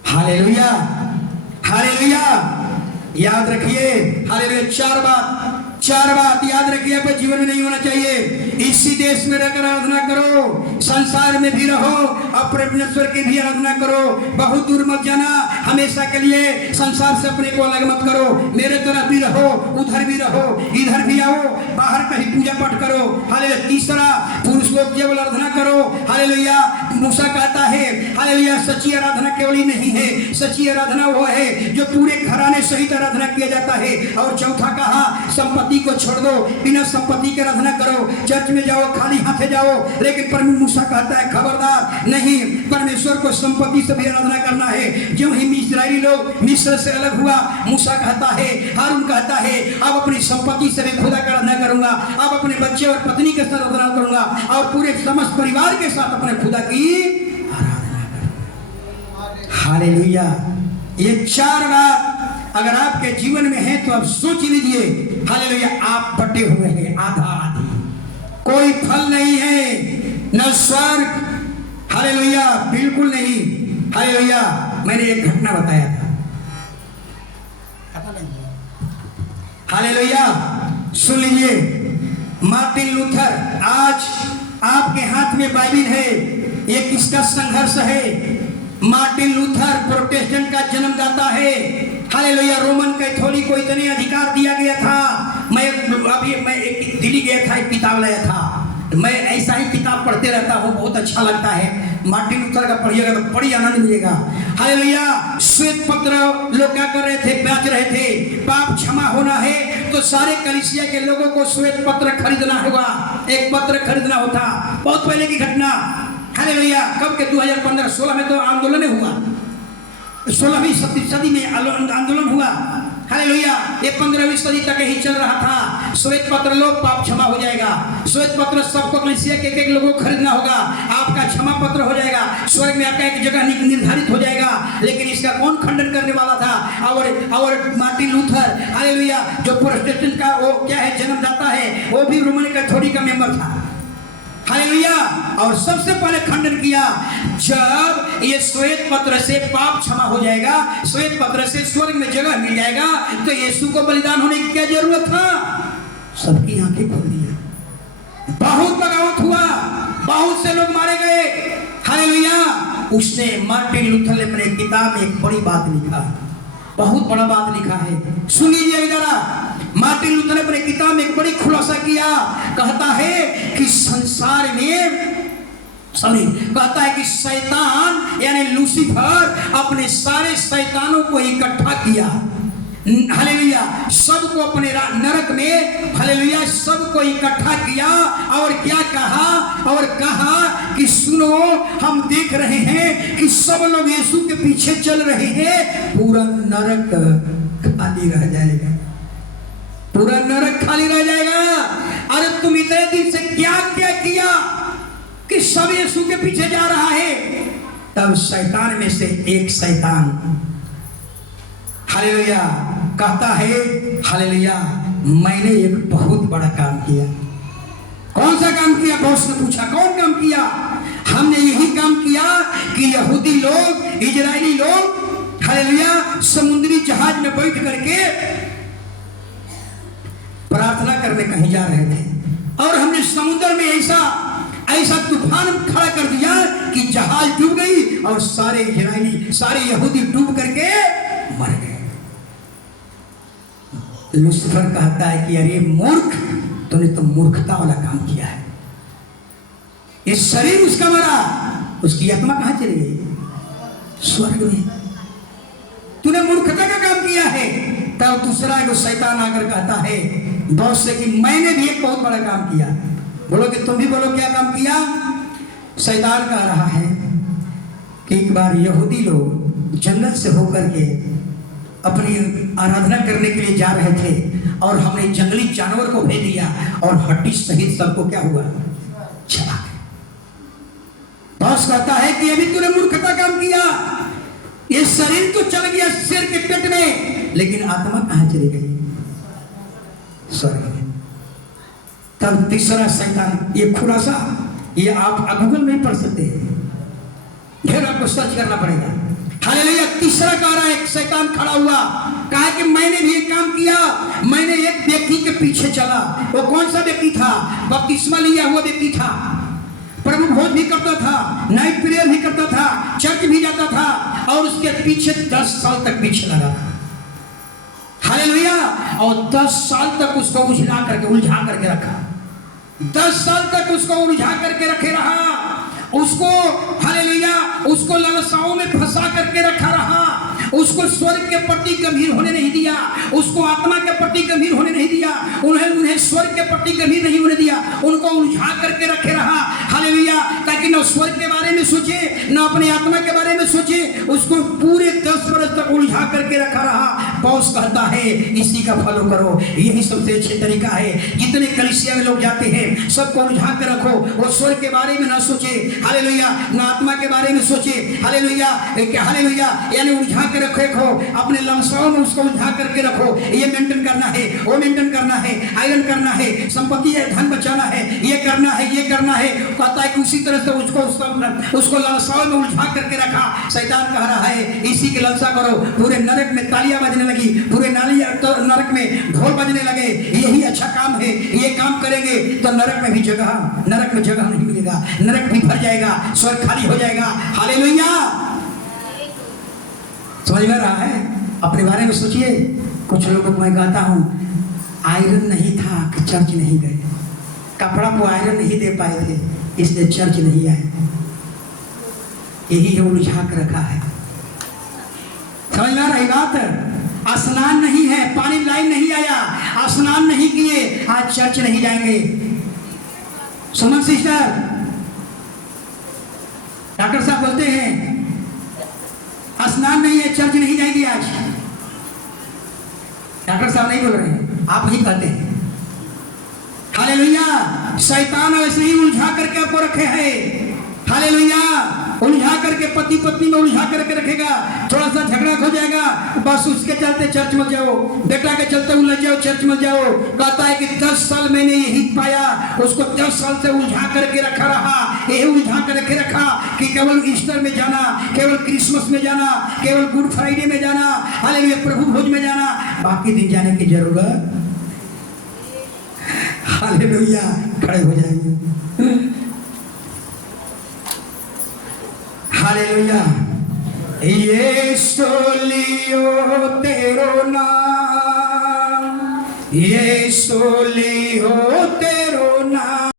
Hallelujah, hallelujah. याद रखिए, हालेलुया। चार बात याद रखिए, अपने जीवन में नहीं होना चाहिए। इसी देश में रहकर आराधना करो, संसार में भी रहो, अपने परमेश्वर की भी आराधना करो, बहुत दूर मत जाना, हमेशा के लिए संसार से अपने को अलग मत करो, मेरे तरफ भी रहो, उधर भी रहो, इधर भी आओ, बाहर कहीं पूजा पाठ करो। हालेलुया। तीसरा, पुरुष लोग केवल आराधना करो। हालेलुया। मूसा कहता है, हालेलुया, सच्ची आराधना केवल ही नहीं है, सच्ची आराधना वो है जो पूरे घराने सहित आराधना किया जाता है। और चौथा कहा, संपत्ति को छोड़ दो, बिना संपत्ति की आराधना करो, चर्च में जाओ, खाली हाथे जाओ। लेकिन परमेश्वर मूसा कहता है, खबरदार नहीं, परमेश्वर को संपत्ति से भी आराधना करना है। जो ही इस्राएली लोग मिस्र से अलग हुआ, मूसा कहता है, हारून कहता है, अब अपनी संपत्ति से भी खुदा की आराधना करूंगा, अब अपने बच्चे और पत्नी के साथ आराधना करूंगा, और पूरे समस्त परिवार के साथ अपने खुदा की आराधना करूंगा। हालेलुया। ये 4 बात अगर आपके जीवन में है तो आप सोच लीजिए, हालेलुया, आप बटे हुए हैं आधा आधी, कोई फल नहीं है, न स्वर्ग, हालेलुया, बिल्कुल नहीं, हालेलुया। मैंने एक घटना बताया था, हालेलुया, सुन लीजिए। मार्टिन लूथर, आज आपके हाथ में बाइबिल है, ये किसका संघर्ष है? मार्टिन लूथर प्रोटेस्टेंट का जन्मदाता है, हालेलुया। रोमन कैथोलिक को इतने अधिकार दिया गया था। मैं एक दिल्ली गया था, एक किताब लाया था, मैं ऐसा ही किताब पढ़ते रहता हूँ, बहुत अच्छा लगता है। मार्टिन लूथर का पढ़िएगा तो बड़ी आनंद मिलेगा, हालेलुया। श्वेत पत्र लोग क्या कर रहे थे? बेच रहे थे। पाप क्षमा होना है तो सारे कलीसिया के लोगों को श्वेत पत्र खरीदना होगा, एक पत्र खरीदना होता। बहुत पहले की घटना, हालेलुया। कब के 2015-16 में तो आंदोलन हुआ, 16वीं सदी में आंदोलन हुआ, हालेलुया। ये 15वीं सदी तक ही चल रहा था। श्वेत पत्र लो, पाप क्षमा हो जाएगा। श्वेत पत्र सबको कलीसिया के एक लोगों को खरीदना होगा, आपका क्षमा पत्र हो जाएगा, स्वर्ग में आपका एक जगह निर्धारित हो जाएगा। लेकिन इसका कौन खंडन करने वाला था? और मार्टिन लूथर, हालेलुया, जो प्रोटेस्टेंट का वो क्या है, जन्मदाता है, वो भी रोमन कैथोलिक का मेंबर था, हालेलुया। और सबसे पहले खंडन किया, जब ये श्वेत पत्र से पाप क्षमा हो जाएगा, श्वेत पत्र से स्वर्ग में जगह मिल जाएगा, तो यीशु को बलिदान होने की क्या जरूरत था? सबकी आंखें खोल दी। बहुत बगावत हुआ, बहुत से लोग मारे गए, हालेलुया। उसने, मार्टिन लूथर ने अपने किताब में एक बड़ी बात लिखा, बहुत बड़ा बात लिखा है, सुनिए जरा। मार्टिन लूथर ने अपने किताब में एक बड़ी खुलासा किया, कहता है कि संसार में कहता है कि शैतान यानी लूसीफर अपने सारे शैतानों को इकट्ठा किया, हालेलुया, सबको अपने नरक में, हालेलुया, सबको इकट्ठा किया। और क्या कहा? और कहा कि सुनो, हम देख रहे हैं कि सब लोग यीशु के पीछे चल रहे हैं, पूरा नरक खाली रह जाएगा, पूरा नरक खाली रह जाएगा। अरे तुम इतने दिन से क्या क्या किया कि सब यीशु के पीछे जा रहा है? तब शैतान में से एक शैतान, हालेलुया, कहता है, हालेलुया, मैंने एक बहुत बड़ा काम किया। कौन सा काम किया? बॉस ने पूछा, कौन काम किया? हमने यही काम किया कि यहूदी लोग, इजरायली लोग, हालेलुया, समुद्री जहाज में बैठ करके प्रार्थना करने कहीं जा रहे थे, और हमने समुद्र में ऐसा तूफान खड़ा कर दिया कि जहाज डूब गई और सारे इजरायली, सारे यहूदी डूब करके मर गए। लूसीफर कहता है कि अरे मूर्ख, तूने तो मूर्खता वाला काम किया है। ये शरीर उसका मरा, उसकी आत्मा कहां चली गई? स्वर्ग में। तूने मूर्खता का काम किया है। तब दूसरा जो शैतान आकर कहता है बॉस से कि मैंने भी एक बहुत बड़ा काम किया। बोलो कि तुम भी बोलो, क्या काम किया? शैतान कह रहा है कि एक बार यहूदी लोग जंगल से होकर के अपनी आराधना करने के लिए जा रहे थे, और हमने जंगली जानवर को भेज दिया और हड्डी सहित सबको क्या हुआ? चला गया। बॉस कहता है कि अभी तूने मूर्खता काम किया, ये शरीर तो चल गया शेर के पेट में, लेकिन आत्मा कहां चली गई? स्वर्ग में। तब तीसरा शैतान, ये खुलासा ये आप गूगल में पढ़ सकते हैं, फिर आपको सर्च करना पड़ेगा, हालेलुया। तीसरा कह रहा है, एक शैतान खड़ा हुआ, कहा कि मैंने भी एक काम किया, मैंने एक व्यक्ति के पीछे चला। वो कौन सा व्यक्ति था? बपतिस्मा लिया हुआ व्यक्ति था, प्रभु भोज भी करता था, नाइट प्रेयर भी करता था, चर्च भी जाता था, और उसके पीछे 10 साल तक पीछे लगा, हालेलुया। और 10 साल तक उसको उलझा करके रखा, 10 साल तक उसको उलझा करके रखे रहा, उसको, हालेलुया, उसको लालसाओं में फंसा करके रखा रहा, उसको स्वर्ग के प्रति गंभीर होने नहीं दिया, उसको आत्मा के प्रति गंभीर होने नहीं दिया, उन्हें स्वर्ग के प्रति गंभीर नहीं होने दिया, उनको उलझा करके रखे रहा, हालेलुया, ताकि न स्वर्ग के बारे में सोचे, न अपने आत्मा के बारे में सोचे, उसको पूरे 10 वर्ष तक उलझा करके रखा रहा। पौलुस कहता है इसी का फॉलो करो, यही सबसे अच्छा तरीका है। जितने कलीसिया में लोग जाते हैं सबको उलझा के रखो, वो स्वर्ग के बारे में न सोचे, हालेलुया, न आत्मा के बारे में सोचे, हालेलुया, हालेलुया, यानी उलझा कर रखो, अपने लमसों में उसको उलझा करके रखो। ये मेंटेन करना है, वो मेंटेन करना है, आयरन करना है, संपत्ति है, धन बचाना है, ये करना है, ये करना है। कहता है कि उसी तरह से उसको लालसाओं में उलझा करके रखा। शैतान कह रहा है इसी की लालसा करो। पूरे नरक में तालियां बजने लगी, पूरे नरक में ढोल बजने लगे। यही अच्छा काम है, ये काम करेंगे तो नरक में जगह नहीं मिलेगा, नरक भी भर जाएगा, स्वर्ग खाली हो जाएगा। हालेलुया। समझ में रहा है? अपने बारे में सोचिए। कुछ लोगों को मैं कहता हूं आयरन नहीं था कि चर्च नहीं गए, कपड़ा को आयरन नहीं दे पाए थे इसलिए चर्च नहीं आए। यही है, उलझा कर रखा है। समझ में रही बात? स्नान नहीं है, पानी लाइन नहीं आया, स्नान नहीं किए, आज चर्च नहीं जाएंगे। सुमन सिस्टर, डॉक्टर साहब बोलते हैं स्नान नहीं है, चर्च नहीं जाएगी आज। डॉक्टर साहब नहीं बोल रहे हैं, आप ही कहते हैं। हालेलुया। शैतान ऐसे ही उलझा करके आपको रखे हैं। हालेलुया। उलझा करके पति पत्नी में उलझा करके रखेगा। थोड़ा सा झगड़ा हो जाएगा, बस उसके चलते चर्च में जाओ, बेटा के चलते उलझ जाओ, चर्च में जाओ। कहता है कि 10 साल मैंने यही पाया, उसको 10 साल से उलझा करके रखा रहा, यही उलझा कर रखे रखा कि केवल ईस्टर में जाना, केवल क्रिसमस में जाना, केवल गुड फ्राइडे में जाना, हालेलुया, प्रभु भोज में जाना, बाकी दिन जाने की जरूरत। हालेलुया। खड़े हो जाएंगे। हालेलुया। यीशु लियो तेरो नाम, यीशु लियो तेरो नाम।